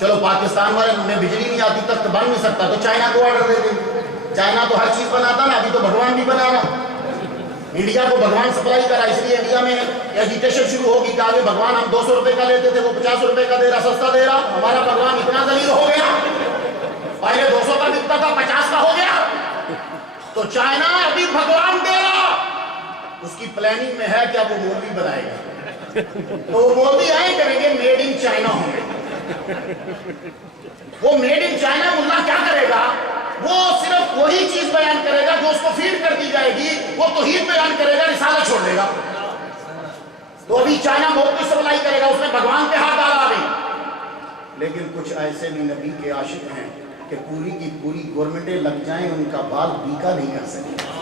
چلو پاکستان والے میں بجلی نہیں آتی، تخت بن نہیں سکتا تو چائنا کو آرڈر دے دیں۔ چائنا تو ہر چیز بناتا نا، ابھی تو بھگوان بھی بنا رہا، انڈیا کو بھگوان سپلائی کرا، اس لیے انڈیا میں ایجیٹیشن شروع ہوگی کہ آگے بھگوان ہم 200 روپے کا لیتے تھے وہ 50 روپے کا دے رہا، سستا دے رہا، ہمارا بھگوان اتنا ذلیل ہو گیا، پہلے 200 کا بکتا تھا 50 کا ہو گیا، تو چائنا ابھی بھگوان دے رہا۔ اس کی پلاننگ میں ہے کہ اب وہ مولوی بنائے گا، تو وہ مولوی آئے کریں گے میڈ ان چائنا ہوں گے۔ وہ میڈ ان چائنا ملا کیا کرے گا، وہ صرف وہی چیز بیان کرے گا جو اس کو فیڈ کر دی جائے گی، وہ توحید بیان کرے گا، رسالہ چھوڑ دے گا۔ تو ابھی چائنا بہت کچھ سپلائی کرے گا، اس نے بھگوان کے ہاتھ ڈالا ابھی۔ لیکن کچھ ایسے بھی نبی کے عاشق ہیں کہ پوری کی پوری گورنمنٹیں لگ جائیں ان کا بال بیکا نہیں کر سکے۔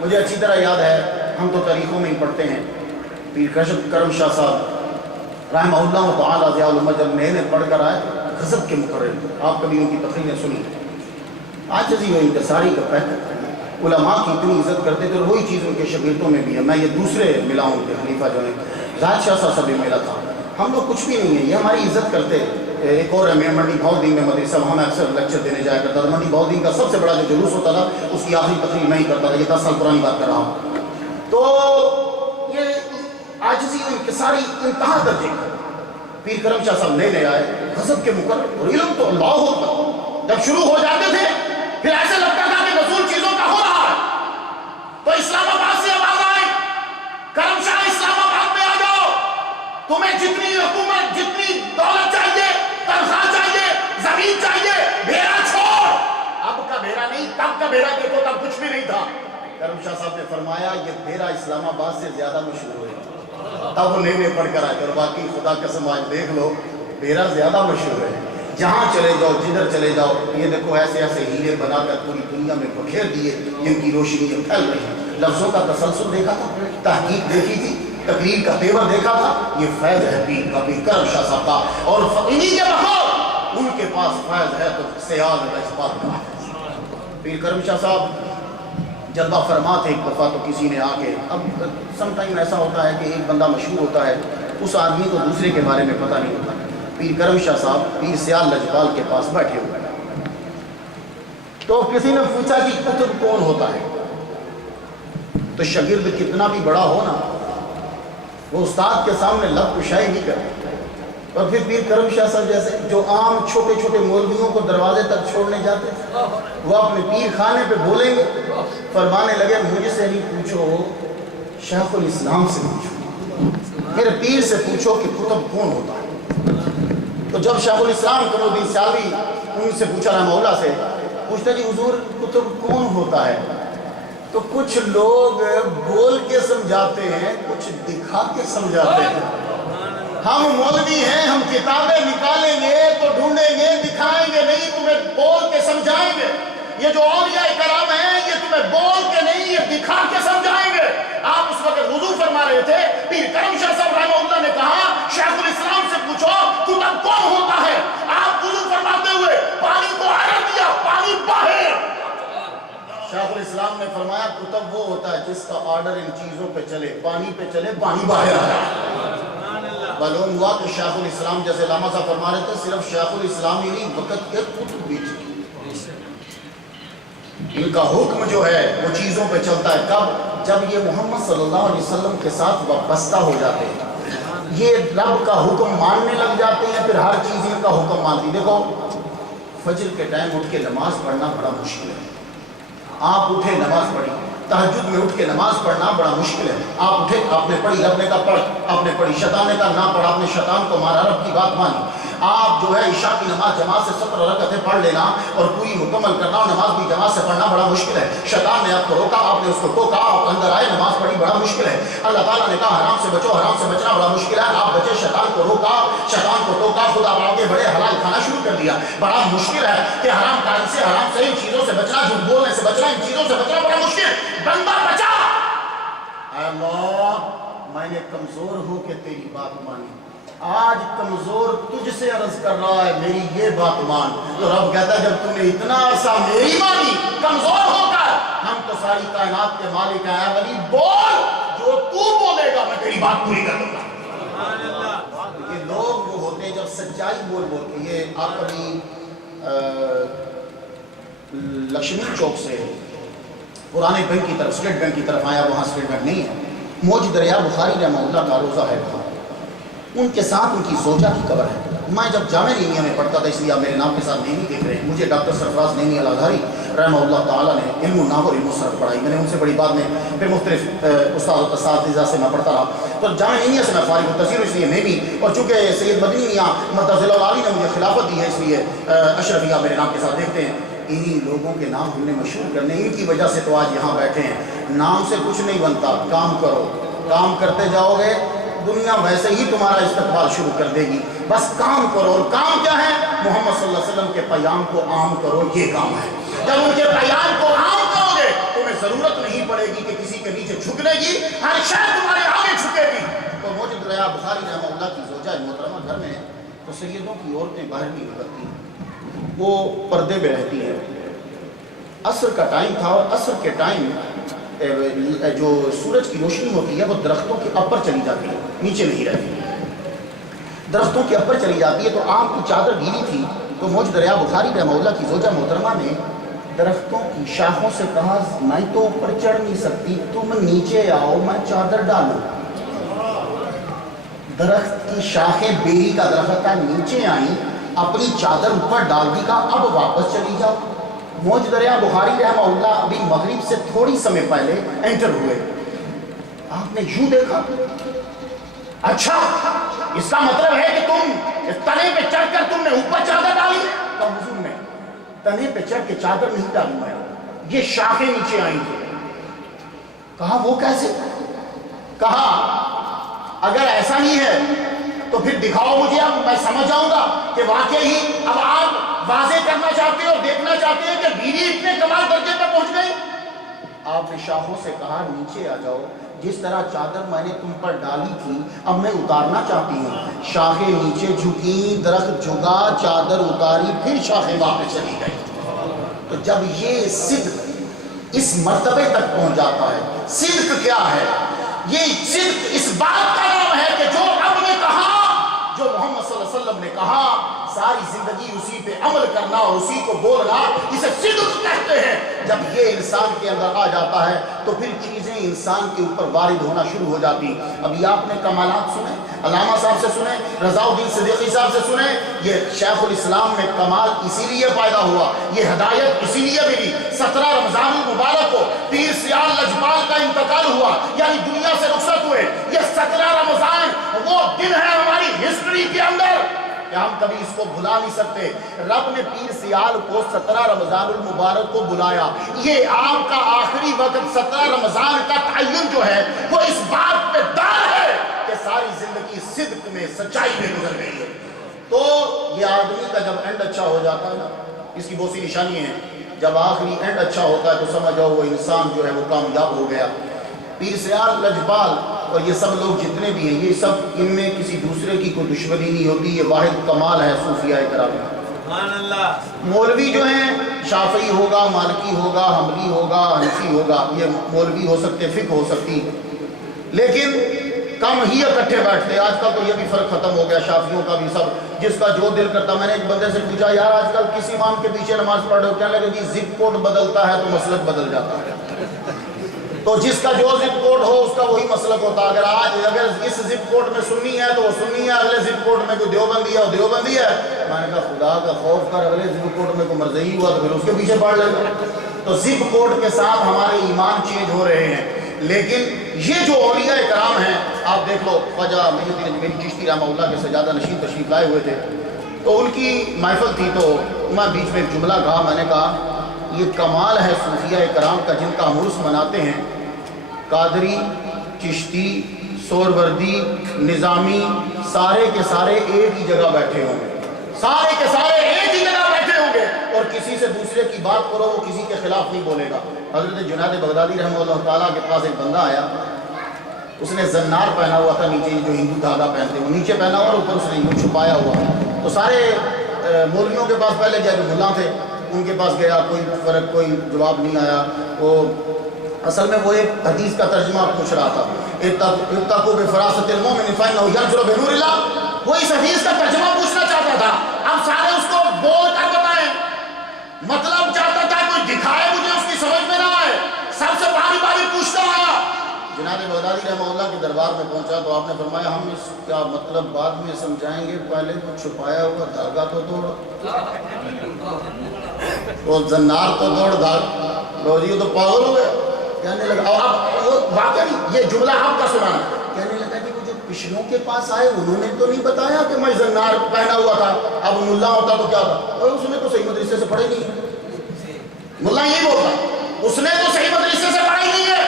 مجھے اچھی طرح یاد ہے، ہم تو تاریخوں میں ہی پڑھتے ہیں، پیر کرم شاہ صاحب رحمہ اللہ تعالیٰ ضیاء الامت جب نئے پڑھ کر آئے غضب کے مقرر، آپ کبھی ان کی تقریریں سنی، عاجزی و انکساری کا پہلے علماء کی اتنی عزت کرتے تھے، اور وہی چیز ان کے شاگردوں میں بھی ہے۔ میں یہ دوسرے ملا ہوں کہ خلیفہ جو ہے ذات شاہ صاحب بھی ملا تھا، ہم لوگ کچھ بھی نہیں ہیں، یہ ہماری عزت کرتے۔ ایک اور ہے منڈی بہاؤالدین میں مدرسہ، وہاں میں اکثر لیکچر دینے جایا کرتا تھا۔ منڈی بہاؤالدین کا سب سے بڑا جو جلوس ہوتا تھا اس کی آخری تقریر میں ہی کرتا تھا، یہ 10 سال پرانی بات کر رہا ہوں۔ تو یہ عاجزی و انکساری انتہا درجے کا، پیر کرم شاہ صاحب نئے آئے غضب کے مقرر، اور علم تو اللہ ہوتا، جب شروع ہو جاتے تھے پھر ایسے لگتا تھا کہ نزول چیزوں کا ہو رہا ہے، تو اسلام آباد سے آواز آئی کرم شاہ اسلام آباد میں آ جاؤ، تمہیں جتنی حکومت جتنی دولت چاہیے، تنخواہ چاہیے، زمین چاہیے، بھیڑا چھوڑ۔ اب کا بھیڑا نہیں، تب کا بھیڑا دیکھو، تب کچھ بھی نہیں تھا۔ کرم شاہ صاحب نے فرمایا یہ بھیڑا اسلام آباد سے زیادہ مشہور ہے، تب وہ نئے پڑھ کر آئے، اور باقی خدا قسم آج دیکھ لو بھیڑا زیادہ مشہور ہے، جہاں چلے جاؤ جدھر چلے جاؤ، یہ دیکھو ایسے ایسے ہیرے بنا کر پوری دنیا میں بکھیر دیے جن کی روشنی پھیل رہی ہے۔ لفظوں کا تسلسل دیکھا تھا، تحقیق دیکھی تھی، تقریر کا تیور دیکھا تھا، یہ فیض ہے پیر کا، پیر کرم شاہ صاحب کا، اور انہی کے بخور ان کے پاس فیض ہے تو سیال لجپال کا۔ پیر کرم شاہ صاحب جلوہ فرما تھے، ایک دفعہ تو کسی نے آ کے، اب سم ٹائم ایسا ہوتا ہے کہ ایک بندہ مشہور ہوتا ہے، اس آدمی کو دوسرے کے بارے میں پتہ نہیں ہوتا۔ پیر کرم شاہ صاحب پیر سیال لجپال کے پاس بیٹھے ہوئے، تو کسی نے پوچھا کہ قطب کون ہوتا ہے، تو شاگرد کتنا بھی بڑا ہو نا وہ استاد کے سامنے لب کشائی نہیں کرتا، اور پھر پیر کرم شاہ صاحب جیسے جو عام چھوٹے چھوٹے مولویوں کو دروازے تک چھوڑنے جاتے تھے، وہ اپنے پیر خانے پہ بولیں گے، فرمانے لگے مجھ سے نہیں پوچھو، شیخ الاسلام سے پوچھو، میرے پیر سے پوچھو کہ قطب کون ہوتا ہے۔ تو جب شیخ الاسلام قمرالدین سیالوی ان سے پوچھا رحمہ اللہ سے، پوچھتا جی حضور قطب کون ہوتا ہے، تو کچھ لوگ بول کے سمجھاتے ہیں، کچھ دکھا کے سمجھاتے ہیں۔ ہم مولوی ہیں، ہم کتابیں نکالیں گے تو ڈھونڈیں گے، دکھائیں گے نہیں، تمہیں بول کے سمجھائیں گے۔ یہ جو اولیاء کرام ہیں یہ تمہیں بول کے نہیں، یہ دکھا کے سمجھائیں گے۔ آپ اس وقت وضو فرما رہے تھے، پیر کرم شاہ صاحب رحمہ اللہ نے کہا شیخ الاسلام سے پوچھو کتب کون ہوتا ہے؟ آپ وضو فرماتے ہوئے پانی کو آڈر دیا، پانی باہر۔ شیخ الاسلام نے فرمایا کتب وہ ہوتا ہے جس کا آرڈر ان چیزوں پہ چلے، پانی پہ چلے، پانی باہر آ جائے۔ معلوم ہوا کہ شیخ الاسلام جیسے علامہ صاحب فرما رہے تھے صرف شیخ الاسلام ہی نہیں، وقت کے کتب بھی تھی، ان کا حکم جو ہے وہ چیزوں پہ چلتا ہے۔ کب؟ جب یہ محمد صلی اللہ علیہ وسلم کے ساتھ وابستہ ہو جاتے ہیں، یہ رب کا حکم ماننے لگ جاتے ہیں، پھر ہر چیز ان کا حکم مانتی۔ دیکھو فجر کے ٹائم اٹھ کے نماز پڑھنا بڑا مشکل ہے، آپ اٹھے نماز پڑھی، تہجد میں اٹھ کے نماز پڑھنا بڑا مشکل ہے، آپ اٹھے، آپ نے پڑھی، رب نے کہا پڑھ، آپ نے پڑھی، شیطان نے کہا نہ پڑھ، آپ نے شیطان کو مارا، رب کی بات مانی۔ آپ جو ہے عشاء کی نماز جماعت سے 17 رکعتیں پڑھ لینا اور پوری مکمل کرنا، اور نماز بھی جماعت سے پڑھنا بڑا مشکل ہے۔ شیطان نے آپ کو روکا، آپ نے اس کو ٹوکا، آپ اندر آئے، نماز پڑھی، بڑا مشکل ہے۔ اللہ تعالیٰ نے کہا حرام سے بچو، حرام سے بچنا بڑا مشکل ہے، آپ بچے، شیطان کو روکا، شیطان کو ٹوکا، خدا آگے بڑے، حلال کھانا شروع کر دیا، بڑا مشکل ہے کہ حرام کھانے سے، حرام سے، ان چیزوں سے بچنا، جھوٹ بولنے سے بچنا، ان چیزوں سے بچنا بڑا مشکل۔ بندہ بچا، اے اللہ میں نے کمزور ہو کے تیری بات مانی، آج کمزور تجھ سے عرض کر رہا ہے میری یہ بات مان۔ تو رب کہتا ہے جب تم نے اتنا عرصہ میری مانی کمزور ہو کر، ہم تو ساری کائنات کے مالک ہیں، اے ولی بول، جو تو بولے گا میں تیری بات پوری کر دوں گا۔ یہ لوگ وہ ہوتے ہیں جب سچائی بول بول کے، یہ آپ ابھی لکشمی چوک سے پرانے بینک کی طرف، اسٹیٹ بینک کی طرف آیا، وہاں اسٹیٹ بینک نہیں ہے، موج دریا بخاری رحمہ اللہ کا روزہ ہے وہاں، ان کے ساتھ ان کی زوجہ کی قبر ہے۔ میں جب جامعہ نیمیہ میں پڑھتا تھا، اس لیے آپ میرے نام کے ساتھ نیمی دیکھ رہے ہیں، مجھے ڈاکٹر سرفراز نیمی الازہری رحمہ اللہ تعالیٰ نے علم النحو اور علم الصرف پڑھائی، میں نے ان سے بڑی بعد میں پھر مختلف استاد اساتذہ سے میں پڑھتا رہا، تو جامعہ نیمیہ سے میں فارغ التحصیل، اس لیے نیمی، اور چونکہ سید مدنی میاں مدظل العالی نے مجھے خلافت دی ہے، اس لیے اشرفیہ میرے نام کے ساتھ دیکھتے ہیں۔ انہی لوگوں کے نام ہم نے مشہور کرنے، ان کی وجہ سے تو آج یہاں بیٹھے ہیں۔ نام سے کچھ نہیں بنتا، کام کرو، کام کرتے جاؤ گے دنیا ویسے ہی تمہارا استقبال شروع کر دے گی، بس کام کرو، اور کام کیا ہے؟ محمد صلی اللہ علیہ وسلم کے پیام کو عام کرو، یہ کام ہے۔ جب ان کے پیام کو عام کرو گے تمہیں ضرورت نہیں پڑے گی کہ کسی کے نیچے جھکنے کی، ہر شے تمہارے آگے جھکے گی۔ تو موجود رہا بخاری رحمہ اللہ کی زوجہ محترمہ گھر میں ہے، تو سیدوں کی عورتیں باہر نہیں نکلتی، وہ پردے میں رہتی ہے۔ عصر کا ٹائم تھا، اور عصر کے ٹائم جو سورج کی روشنی ہوتی ہے وہ درختوں کے اوپر چلی جاتی ہے، نیچے نہیں رہتی، درختوں کے اوپر چلی جاتی ہے، تو آپ کی چادر گیلی تھی، تو موج دریا بخاری رحمہ اللہ کی زوجہ محترمہ نے درختوں کی شاخوں سے کہا میں تو اوپر چڑھ نہیں سکتی، تم نیچے آؤ، میں چادر ڈالوں۔ درخت کی شاخیں، بیری کا درخت کا، نیچے آئیں، اپنی چادر اوپر ڈال دی، کہا اب واپس چلی جاؤ۔ موج دریا بخاری رحمہ اللہ ابھی مغرب سے تھوڑی سمے پہلے انٹر ہوئے، آپ نے یوں دیکھا، اچھا اس کا مطلب ہے کہ تم تنے پہ چڑھ کر تم نے اوپر چادر ڈالی؟ تو حضور نے تنے پہ چڑھ کے چادر نہیں ڈالی، میں یہ شاخیں نیچے آئیں گی۔ کہا وہ کیسے؟ کہا اگر ایسا ہی ہے تو پھر دکھاؤ مجھے، اب میں سمجھ جاؤں گا کہ واقعی اب آپ واضح کرنا چاہتے ہو، دیکھنا چاہتے ہیں کہ بیوی اتنے کمال درجے پہ پہنچ گئی۔ آپ نے شاخوں سے کہا نیچے آ جاؤ، جس طرح چادر میں نے تم پر ڈالی تھی اب میں اتارنا چاہتی ہوں۔ شاخیں نیچے جھکی، درخت جھکا، چادر اتاری، پھر شاخیں واپس چلی گئی۔ تو جب یہ صدق اس مرتبے تک پہنچ جاتا ہے، صدق کیا ہے؟ یہ صدق اس بات کا نام ہے کہ جو رب نے کہا، جو محمد صلی اللہ علیہ وسلم نے کہا، ساری زندگی اسی پہ عمل کرنا اور اسی کو بولنا، اسے صدق کہتے ہیں۔ جب یہ انسان کے اندر آ جاتا ہے تو پھر چیزیں انسان کے اوپر وارد ہونا شروع ہو جاتی۔ ابھی آپ نے کمالات سنے، علامہ صاحب سے سنے، رضا الدین صدیقی صاحب سے سنے، یہ شیخ الاسلام میں کمال اسی لیے پیدا ہوا، یہ ہدایت اسی لیے ملی۔ 17 رمضان المبارک کو پیر سیال لجپال کا انتقال ہوا، یعنی دنیا سے رخصت ہوئے۔ یہ 17 رمضان وہ دن ہے ہماری ہسٹری کے اندر کہ ہم کبھی اس کو بھلا نہیں سکتے۔ رب نے پیر سیال کو 17 رمضان المبارک کو بلایا، یہ آپ کا آخری وقت 17 رمضان کا تعین جو ہے وہ اس بات پہ دار ہے کہ ساری زندگی صدق میں، سچائی میں گزر گئی ہے۔ تو یہ آدمی کا جب اینڈ اچھا ہو جاتا ہے نا، اس کی بہت سی نشانی ہیں، جب آخری اینڈ اچھا ہوتا ہے تو سمجھ جاؤ وہ انسان جو ہے وہ کامیاب ہو گیا۔ پیر سیال لجپال اور یہ سب لوگ جتنے بھی ہیں، یہ سب ان میں کسی دوسرے کی کوئی دشمنی نہیں ہوتی، یہ واحد کمال ہے صوفیاء کرام کا۔ سبحان اللہ۔ مولوی جو ہیں شافعی ہوگا، مالکی ہوگا، حنبلی ہوگا، حنفی ہوگا، یہ مولوی ہو سکتے، فقہ ہو سکتی، لیکن کم ہی اکٹھے بیٹھتے۔ آج کل تو یہ بھی فرق ختم ہو گیا، شافعیوں کا بھی سب جس کا جو دل کرتا۔ میں نے ایک بندے سے پوچھا، یار آج کل کس امام کے پیچھے نماز پڑھ رہے ہو؟ کہنے لگے جی زپ کوڈ بدلتا ہے تو مسلک بدل جاتا ہے۔ تو جس کا جو زپ کوڈ ہو اس کا وہی مسلک ہوتا ہے۔ اگر اس زپ کوڈ میں سنی ہے تو وہ سنی ہے، اگلے زپ کوڈ میں کوئی دیوبندی ہے وہ دیوبندی ہے۔ میں نے کہا خدا کا خوف کر، اگلے زپ کوڈ میں کوئی مرضی ہوا تو پھر اس کے پیچھے پڑھ لے گا۔ تو زپ کوڈ کے ساتھ ہمارے ایمان چینج ہو رہے ہیں، لیکن یہ جو اولیاء کرام ہیں، آپ دیکھ لو خواجہ معین الدین اجمیری چشتی رحمہ اللہ کے سجادہ نشین تشریف لائے ہوئے تھے، تو ان کی محفل تھی، تو میں بیچ میں ایک جملہ کہا، میں نے کہا یہ کمال ہے صوفیاء کرام کا جن کا ہم عرس مناتے ہیں۔ قادری، چشتی، سہروردی، نظامی، سارے کے سارے ایک ہی جگہ بیٹھے ہوں گے، سارے کے سارے ایک ہی جگہ بیٹھے ہوں گے، اور کسی سے دوسرے کی بات کرو وہ کسی کے خلاف نہیں بولے گا۔ حضرت جنید بغدادی رحمہ اللہ تعالیٰ کے پاس ایک بندہ آیا، اس نے زنار پہنا ہوا تھا، نیچے جو ہندو دھاگا پہنتے ہیں وہ نیچے پہنا ہوا اور اوپر اس نے یوں چھپایا ہوا۔ تو سارے مولویوں کے پاس پہلے گیا، جو ملا تھے ان کے پاس گیا، کوئی فرق کوئی جواب نہیں آیا۔ وہ اصل میں وہ ایک حدیث کا ترجمہ پوچھ رہا تھا، اتقوا بفراست المؤمن فإنه ينظر بنور اللہ، وہ اس حدیث کا ترجمہ پوچھنا چاہتا تھا۔ اب سارے اس کو بول کر بتائیں، مطلب چاہتا تھا کوئی دکھائے مجھے، اس کی سمجھ میں نہ آئے، سب سے باری باری پوچھتا آیا۔ جناب بغدادی رحمہ اللہ کے دربار میں پہنچا تو آپ نے فرمایا ہم اس کا مطلب بعد میں سمجھائیں گے، پہلے تو چھپایا ہوا دھاگا تو توڑ، وہ زنار تو توڑ دھاگا، لو جی تو پاگل ہو گیا۔ کہنے لگا، اب وہ واقعی یہ جملہ آپ کا سنانا، کہنے لگا کہ وہ جو پچھلوں کے پاس آئے انہوں نے تو نہیں بتایا کہ میں زنار پہنا ہوا تھا، اب ملا ہوتا تو کیا تھا، اور اس نے تو صحیح مدرسے سے پڑھے نہیں۔ ملا یہی بولتا، اس نے تو صحیح مدرسے سے پڑھا ہی نہیں ہے،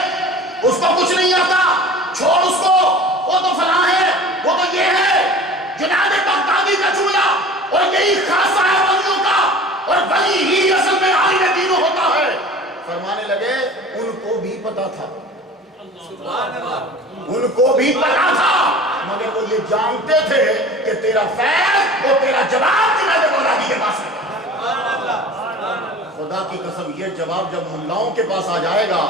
اس کو کچھ نہیں آتا، چھوڑ اس کو، وہ تو فلاں ہے، وہ تو یہ ہے۔ جنید بغدادی کا جملہ، اور یہی خاصہ ہے ولیوں کا، اور ولی ہی اصل میں عالم دین ہوتا ہے۔ فرمانے لگے ان کو بھی پتا تھا، ان کو بھی پتا تھا، مگر وہ یہ جانتے تھے کہ تیرا فیض اور تیرا جواب جنید بغدادی کے پاس ہے۔ خدا کی قسم یہ جواب جب ملاؤں کے پاس آ جائے گا،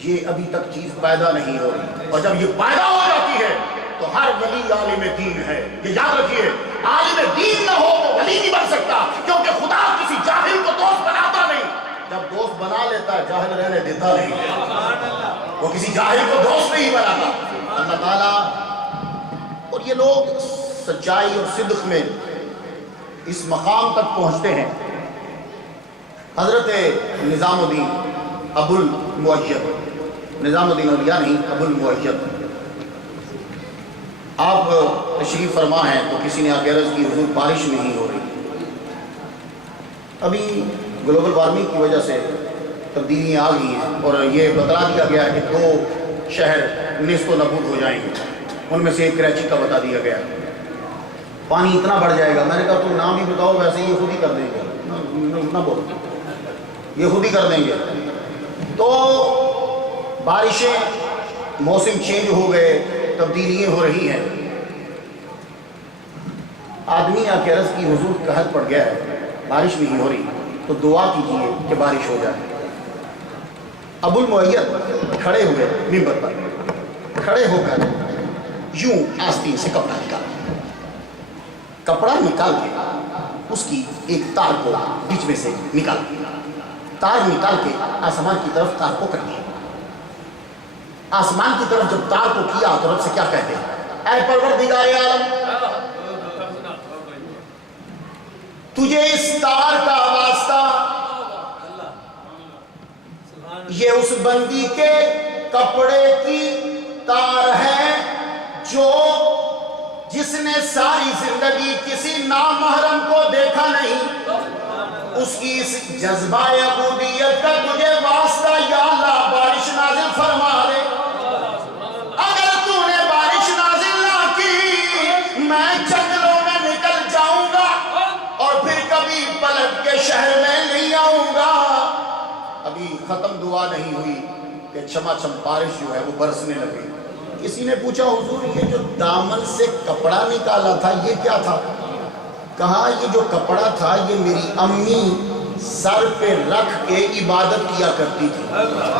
یہ ابھی تک چیز پیدا نہیں ہو رہی، اور جب یہ پیدا ہو جاتی ہے تو ہر ولی عالم دین ہے۔ یہ یاد رکھیے، عالم دین نہ ہو تو ولی نہیں بن سکتا، کیونکہ خدا کسی جاہل کو دوست بناتا نہیں، جب دوست بنا لیتا ہے جاہل رہنے دیتا نہیں، وہ کسی جاہل کو دوست نہیں بناتا اللہ تعالیٰ۔ اور یہ لوگ سچائی اور صدق میں اس مقام تک پہنچتے ہیں۔ حضرت نظام الدین ابو المؤید، نظام الدین اولیاء نہیں، ابو المؤید، آپ تشریف فرما ہیں تو کسی نے آ کے عرض کی حضور بارش نہیں ہو رہی، ابھی گلوبل وارمنگ کی وجہ سے تبدیلیاں آ گئی ہیں، اور یہ بتلا دیا گیا ہے کہ 2 شہر نیست و نابود ہو جائیں گے، ان میں سے ایک کراچی کا بتا دیا گیا، پانی اتنا بڑھ جائے گا۔ میں نے کہا تم نام بھی بتاؤ، ویسے یہ خود ہی کر دیں گے، نہ بولو، یہ خود ہی کر دیں گے۔ تو بارشیں، موسم چینج ہو گئے، تبدیلیاں ہو رہی ہیں۔ آدمی نے آ کے عرض کی حضور قحط پڑ گیا ہے، بارش نہیں ہو رہی، تو دعا کیجئے کہ بارش ہو جائے۔ ابو المؤید کھڑے ہوئے منبر پر، کھڑے ہو کر یوں آستین سے کپڑا نکالا، کپڑا نکال کے اس کی ایک تار کو بیچ میں سے نکالا، تار نکال کے آسمان کی طرف تار کو کر دیا۔ آسمان کی طرف جب تار کو کیا تو رب سے کیا کہتے ہیں، اے پروردگار عالم، تجھے اس تار کا واسطہ یہ اس بندی کے کپڑے کی تار ہے جو جس نے ساری زندگی کسی نامحرم کو دیکھا نہیں، اس کی اس جذبہ عبودیت کا تجھے واسطہ، یا اللہ بارش نازل فرما دے۔ اگر تو نے بارش نازل نہ کی، میں جنگلوں میں نکل جاؤں گا اور پھر کبھی پلٹ کے شہر میں نہیں آؤں گا۔ ابھی ختم دعا نہیں ہوئی کہ کہ چماچم بارش جو ہے وہ برسنے لگی. کسی نے پوچھا حضور یہ جو دامن سے کپڑا نکالا تھا یہ کیا تھا؟ کہا یہ جو کپڑا تھا یہ میری امی سر پہ رکھ کے عبادت کیا کرتی تھی.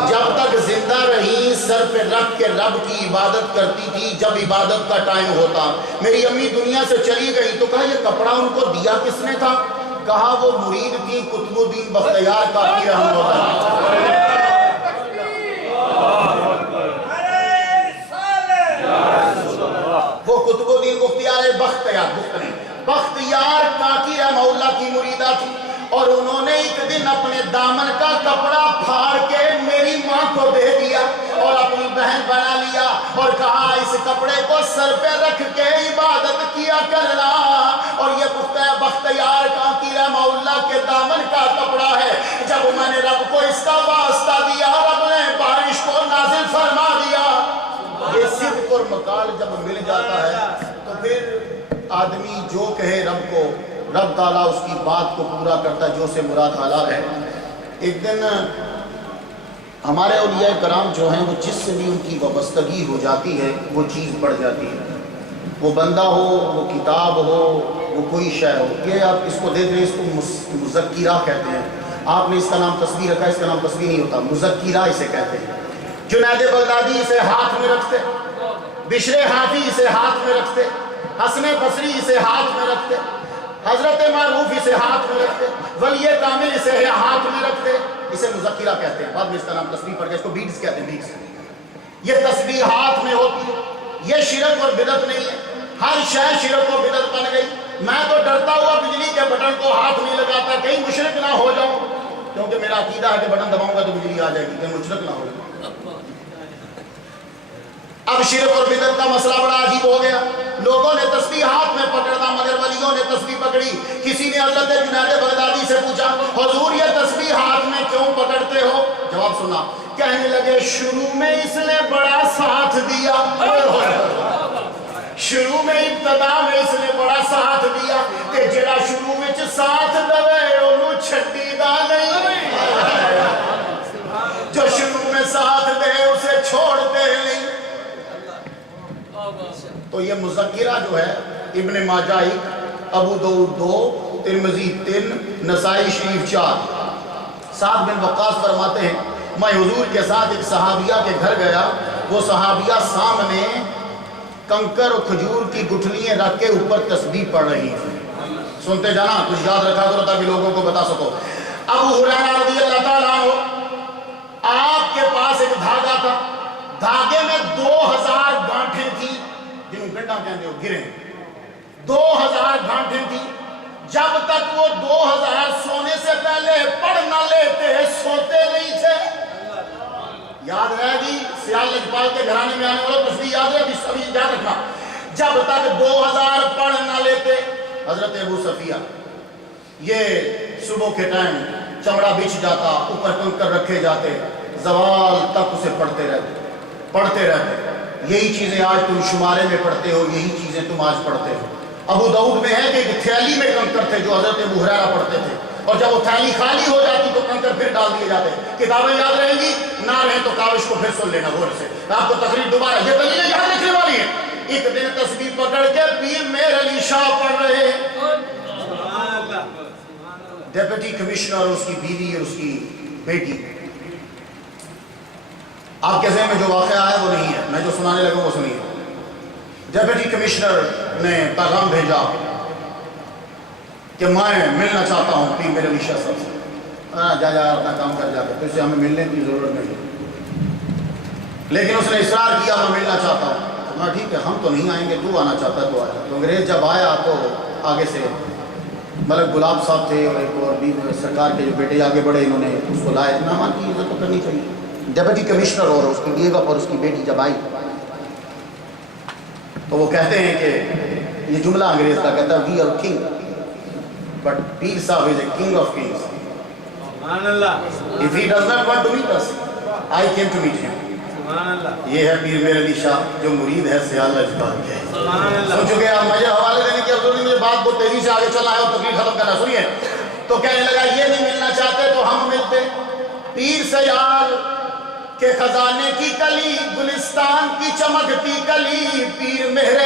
جب تک زندہ رہی سر پہ رکھ کے رب کی عبادت کرتی تھی. جب عبادت کا ٹائم ہوتا میری امی دنیا سے چلی گئی تو کہا یہ کپڑا ان کو دیا کس نے تھا؟ کہا وہ مرید تھی قطب الدین بختیار کاکی رحمۃ اللہ. وہ قطب الدین بختیار کاکی رحمہ اللہ کی مریدہ تھی اور انہوں نے ایک دن اپنے دامن کا کپڑا پھاڑ کے میری ماں کو دے دیا اور اپنی بہن بنا لیا اور کہا اس کپڑے کو سر پہ رکھ کے عبادت کیا کرنا. اور یہ بختیار کاکی رحمہ اللہ کے دامن کا کپڑا ہے. جب میں نے رب کو اس کا واسطہ دیا رب نے بارش کو نازل فرما دیا. یہ صدق اور مقال جب مل جاتا ہے تو پھر آدمی جو کہے رب کو رب تعالیٰ اس کی بات کو پورا کرتا ہے جو سے مراد حلال ہے. ایک دن ہمارے اولیاء کرام جو ہیں وہ جس سے بھی ان کی وابستگی ہو جاتی ہے وہ چیز بڑھ جاتی ہے. وہ بندہ ہو وہ کتاب ہو وہ کوئی شے ہو. یہ آپ اس کو دیکھ رہے اس کو مذکرہ کہتے ہیں. آپ نے اس کا نام تصویر رکھا, اس کا نام تصویر نہیں ہوتا, مذکرہ اسے کہتے ہیں. جنید بغدادی اسے ہاتھ میں رکھتے, بشر حافی اسے ہاتھ میں رکھتے, حسن بصری اسے ہاتھ میں رکھتے, حضرت معروف اسے ہاتھ میں رکھتے, ولی کامل اسے ہاتھ میں رکھتے. اسے مذکرہ کہتے ہیں. بعد میں اس کا نام تسبیح پڑ گیا, اس کو بیٹس کہتے ہیں. بیٹس یہ تسبیح ہاتھ میں ہوتی ہے. یہ شرک اور بدعت نہیں ہے. ہر شے شرک اور بدعت بن گئی. میں تو ڈرتا ہوا بجلی کے بٹن کو ہاتھ نہیں لگاتا کہیں مشرک نہ ہو جاؤں, کیونکہ میرا عقیدہ ہے کہ بٹن دباؤں گا تو بجلی آ جائے گی, کہیں مشرک نہ ہو جاؤں. اب شرک اور بدعت کا مسئلہ بڑا عجیب ہو گیا. لوگوں نے تسبیح ہاتھ میں پکڑنا مگر ولیوں نے تسبیح پکڑی. کسی نے حضرت جنید بغدادی سے پوچھا حضور یہ تسبیح ہاتھ میں کیوں پکڑتے ہو؟ جواب سنا, کہنے لگے شروع میں اس نے بڑا ساتھ دیا. شروع میں ابتدا میں اس نے بڑا ساتھ دیا کہ جڑا شروع میں ساتھ دوے انہوں چھٹی دا نہیں, جو شروع میں ساتھ دے اسے چھوڑ دے نہیں. تو یہ مذکرہ جو ہے ابن ماجہ 1, ابو داؤد 2, ترمذی 3, نسائی شریف 4. سعد بن وقاص فرماتے ہیں میں حضور کے ساتھ ایک صحابیہ کے گھر گیا. وہ صحابیہ سامنے کنکر اور کھجور کی گٹھلیاں رکھ کے اوپر تسبیح پڑھ رہی تھی. سنتے جانا, کچھ یاد رکھا کرو تاکہ لوگوں کو بتا سکو. ابو ہریرہ رضی اللہ تعالیٰ عنہ آپ کے پاس ایک دھاگا تھا, دھاگے میں 2000 گانٹھیں تھیں جنہوں گنڈا کہتے ہو گریں. 2000 گانٹھیں تھیں. جب تک وہ 2000 سونے سے پہلے پڑھ نہ لیتے سوتے نہیں تھے. یاد رہے گی سیال لجپال کے گھرانے میں آنے والا تسبیح یاد رہے گی, ابھی یاد رکھنا. جب تک 2000 پڑھ نہ لیتے, حضرت ابو صفیہ یہ صبح کے ٹائم چمڑا بچھ جاتا, اوپر کنکر رکھے جاتے, زوال تک اسے پڑھتے رہتے. یہی چیزیں آج تم شمارے میں پڑھتے ہو, یہی چیزیں تم آج پڑھتے ہو. ابو داؤد میں ہے کہ ایک تھیلی میں کنکر تھے جو حضرت ابو ہریرہ پڑھتے تھے, اور جب وہ تھیلی خالی ہو جاتی تو کنکر پھر ڈال دیے جاتے. کتابیں یاد رہیں گی, نہ رہیں تو کاوش کو پھر سن لینا غور سے. آپ کو تقریر دوبارہ یہ دلیلیں یاد رکھنے والی ہیں. ایک دن تسبیح پکڑ کے پیر میر علی شاہ پڑھ رہے ہیں. ڈیپٹی کمشنر, اس کی بیوی اور اس کی بیٹی. آپ کے ذہن میں جو واقعہ ہے وہ نہیں ہے, میں جو سنانے لگا وہ سنیے. ڈیپٹی کمشنر نے پیغام بھیجا کہ میں ملنا چاہتا ہوں پیر میر علی شاہ صاحب سے. جا اپنا کام کر جاتے, تو اسے ہمیں ملنے کی ضرورت نہیں. لیکن اس نے اصرار کیا میں ملنا چاہتا ہوں. میں ٹھیک ہے ہم تو نہیں آئیں گے, تو آنا چاہتا ہے تو آیا. تو انگریز جب آیا تو آگے سے ملک گلاب صاحب تھے اور ایک اور بھی سرکار کے جو بیٹے آگے بڑھے, انہوں نے اس کو لائے. مہمان کی عزت تو کرنی چاہیے. ڈیپٹی کمشنر اور اس کی بیوہ اور اس کی بیٹی جب آئی تو وہ کہتے ہیں کہ یہ جملہ انگریز کا کہتا ہے, وی آر کنگ بٹ پیر صاحب is a king of kings. If he does not want to meet us, I came to meet him. یہ ہے پیر میر علی شاہ جو مرید ہے سیال لجپال کے. سن چکے آپ, مجھے حوالے دینے کی ضرورت نہیں, مجھے بات بہت تیزی سے آگے چلنا ہے اور تقریر ختم کرنا. سنیے, تو کہنے لگا یہ نہیں ملنا چاہتے تو ہم ملتے. پیر سیال کہ خزانے کی کلی گلستان کی چمکتی کلی پیر مہر